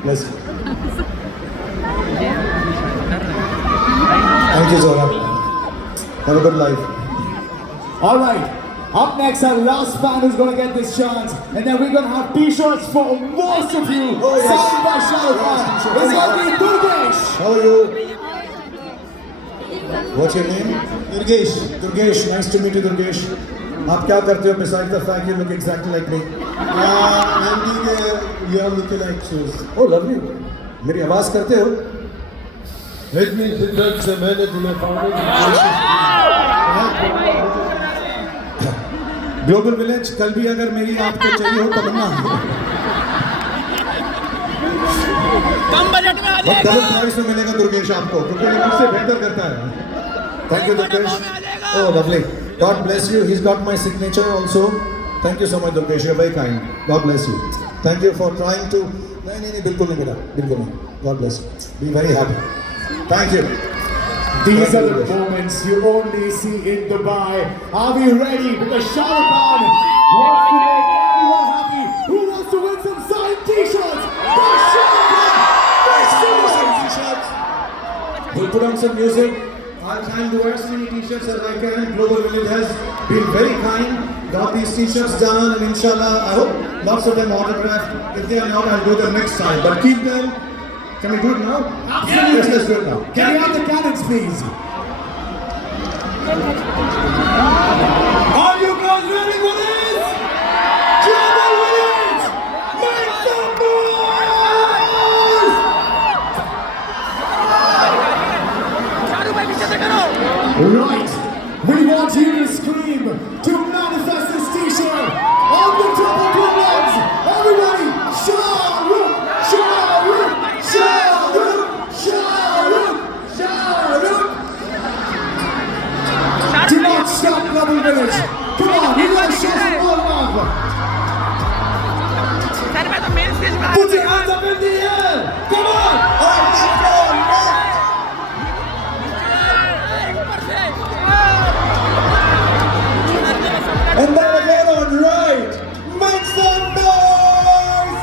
Bless you. Thank you, Zohra. Have a good life. All right. Up next, our last fan who's going to get this chance, and then we're going to have T-shirts for most of you. Oh, yes. Signed by Shah Rukh Khan. It's going to be Durgesh. How are you? What's your name? Durgesh. Durgesh, nice to meet you, Durgesh. आप क्या करते हो besides the fact you look exactly like me? I'm doing your lookalike shows. Oh, lovely. मेरी आवाज़ करते हो? इतनी शिद्दत से मैंने तुम्हें पाने की कोशिश ग्लोबल विलेज कल भी अगर मेरी आपको चाहिए हो तमन्ना कम बजट में आ और जाएगा। डबल प्राइस में मिलेगा दुर्गेश आपको क्योंकि ये मुझसे बेहतर करता है thank you Durgesh oh lovely God bless you he has got my signature also thank you so much Durgesh you are very kind God bless you thank you for trying to नहीं बिल्कुल नहीं मिला बिल्कुल नहीं God bless you be very happy thank you These are the moments you only see in Dubai. Are we ready? Because Shah Rukh Khan wants to make everyone happy. Who wants to win some signed T-shirts? For Shah Rukh Khan! We'll put on some music. I'll try and do as many t-shirts as I can. Global Village has been very kind. Got these t-shirts done and inshallah, I hope lots of them autographed. If they are not, I'll do them next time. But keep them. Can we do it now? Absolutely. Yes, let's do it now. Can we have the cannons, please? Are you guys ready for this? Global Village! Make some noise! Shahrukh भाई पीछे से करो। Right, we want you to scream to manifest this T-shirt on the top of your lungs. Everybody, Shah Rukh, Shah Rukh, Shah Rukh, Shah Rukh, Shah Rukh. Do not stop, Global Village. Come on, we gotta show some more love. Sir मैं तो main stage में Put your hands up in the air. Come on. And then again on right, make some noise!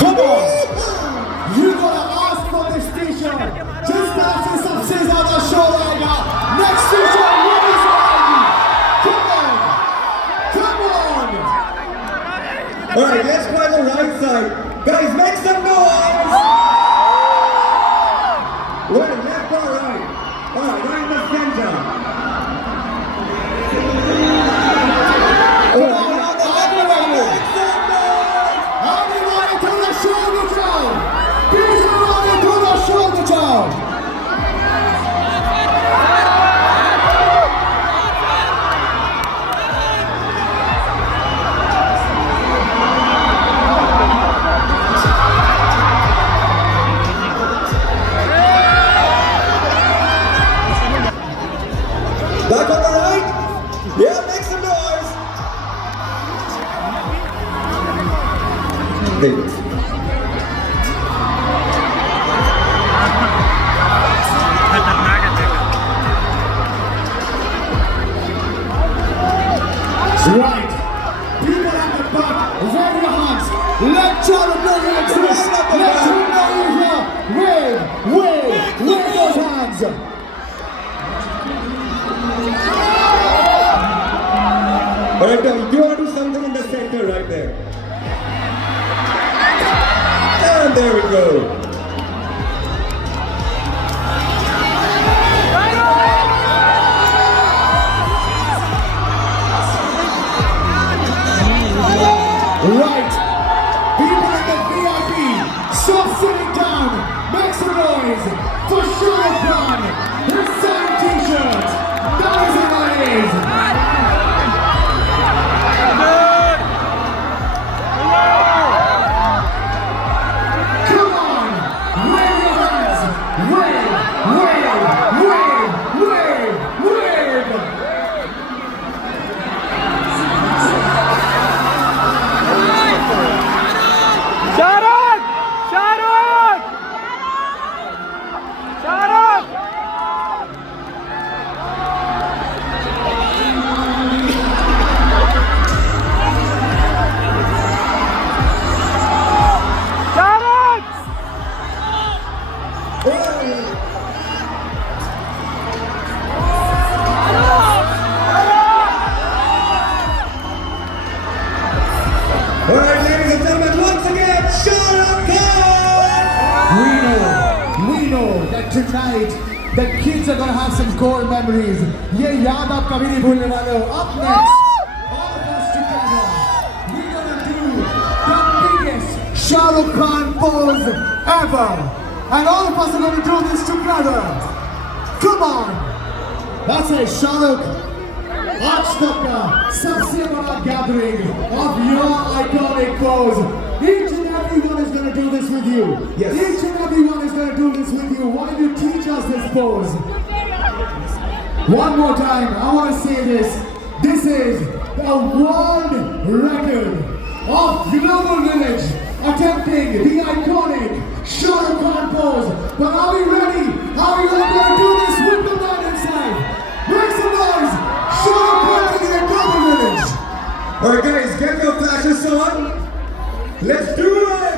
Come on! You gotta ask for this T-shirt. Just as ये सबसे ज़्यादा show रहेगा. Next T-shirt release आएगी. Come on! Come on! Alright, let's try the right side. Guys, Back on the right. Yeah, make some noise. There you go. Right. People at the back, wave your hands. Let Charlotte know you exist. Let him know you're here. Wave those hands. Alright, do you want to do something in the center right there? And there we go. Right. People in the VIP, stop sitting down. Make some noise for Shah Rukh Khan. His signed t-shirt. That is what that is. Come on. Wave your hands. Wave. Shahrukh! Shahrukh! Shahrukh! Shahrukh! Alright, ladies and gentlemen, once again, Shah Rukh Khan! We know that tonight the kids are gonna have some core memories. ये याद आप कभी नहीं भूलने वाले हो. Up next, all of us together, we're gonna do the biggest Shah Rukh Khan pose ever, and all of us are gonna do this together. Come on, that's it, Shah Rukh. आज तक का सबसे बड़ा gathering of your iconic pose. Each and everyone is going to do this with you. Yes. Each and everyone is going to do this with you. Why do you teach us this pose? One more time, I want to say this. This is the world record of Global Village attempting the iconic Shah Rukh Khan pose. But are we ready? Are we all going to do this with the man inside? Make some noise! Shah Rukh Khan taking the Global Village. Alright guys, get your flashes on. Let's do it!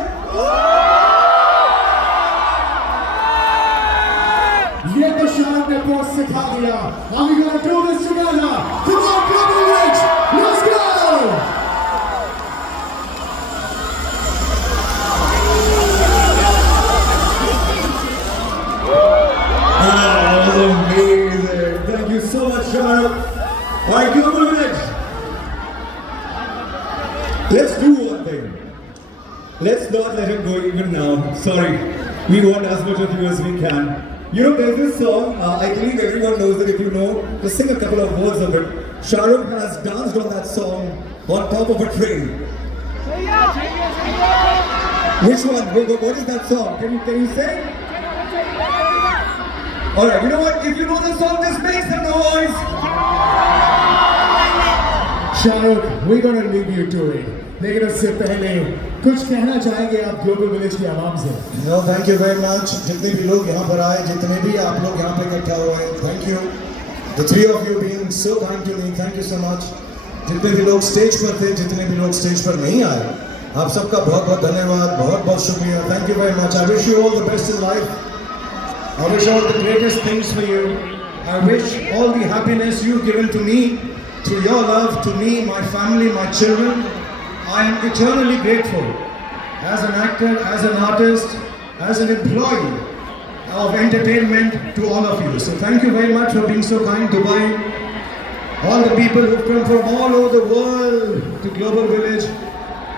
ये तो शाहरुख ने post सिखा दिया. Are we gonna do this together? Come on, Global Village! Let's go! That was amazing. Thank you so much, Shah Rukh. Alright, Global Village. Let's do one thing. Let's not let him go even now. Sorry. We want as much of you as we can. You know, there's this song, I believe everyone knows it. If you know, just sing a couple of words of it. Shah Rukh has danced on that song on top of a train. Which one? What is that song? Can you say? Alright, you know what? If you know the song, just make some noise. Shah Rukh, we're gonna leave you to it. लेकिन उससे पहले कुछ कहना चाहेंगे आप global village की आवाम से? No, thank you very much. जितने भी लोग यहाँ पर आए, जितने भी आप लोग यहाँ पे इकट्ठा हुए हैं, thank you. The three of you being so kind to me, thank you so much. जितने भी लोग स्टेज पर थे, जितने भी लोग स्टेज पर नहीं आए, आप सबका बहुत बहुत धन्यवाद, बहुत बहुत शुक्रिया. Thank you very much. I wish you all the best in life. I wish all the greatest things for you. I wish all the happiness you've given to me, through your love to me, my family, my children. I am eternally grateful as an actor, as an artist, as an employee of entertainment to all of you. So thank you very much for being so kind, Dubai. All the people who've come from all over the world to Global Village.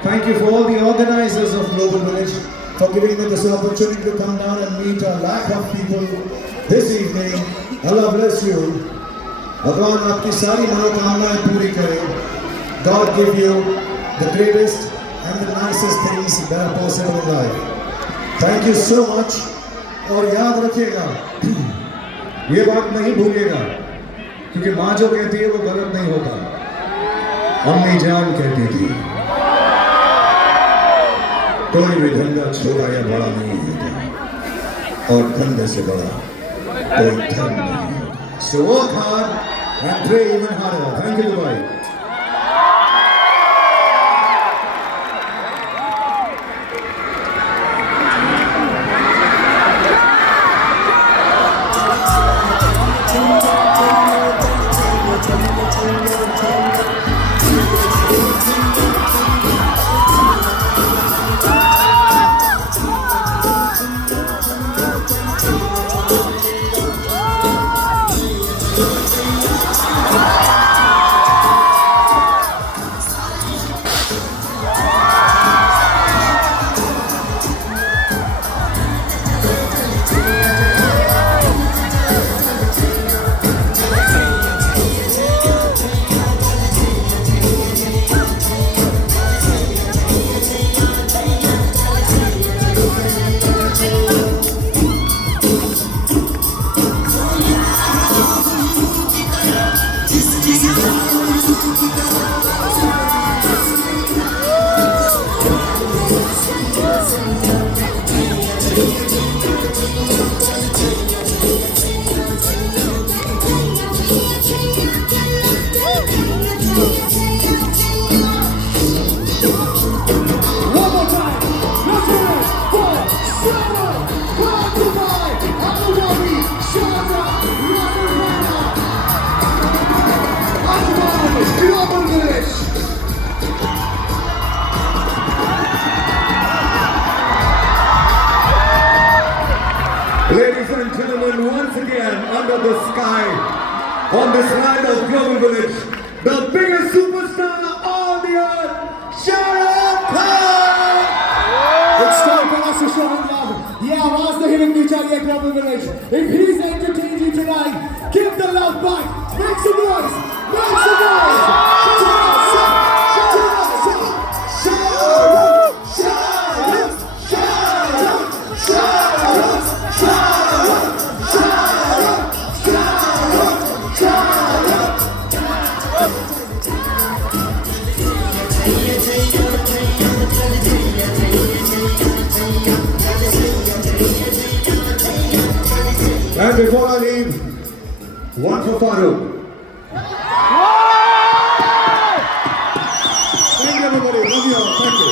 Thank you for all the organizers of Global Village for giving me this opportunity to come down and meet a lakh of people this evening. Allah bless you. Bhagwan aapki sari manokamnaएं पूरी करे. God give you the greatest and the nicest things that are possible in life. Thank you so much. और याद रखिएगा, ये बात नहीं भूलिएगा क्योंकि माँ जो कहती है वो गलत नहीं होता। अम्मी जान कहती थी कोई भी धंधा छोटा या बड़ा नहीं होता, और धंधे से बड़ा कोई धर्म नहीं होता। So work hard and pray even harder. Thank you, Dubai. Ladies and gentlemen, once again, under the sky, on this land of Global Village, the biggest superstar on the earth, Shah Rukh Khan! It's time for us to show him love. Yeah, आवाज तो हिरन की चाहिए Global Village. If he's entertained you tonight, give the love back. Make some noise. Make some noise. And before I leave, one for Farooq. Thank you, everybody. Love you all. Thank you.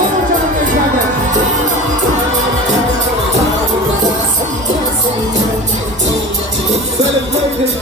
One more time, ladies and gentlemen. Celebrating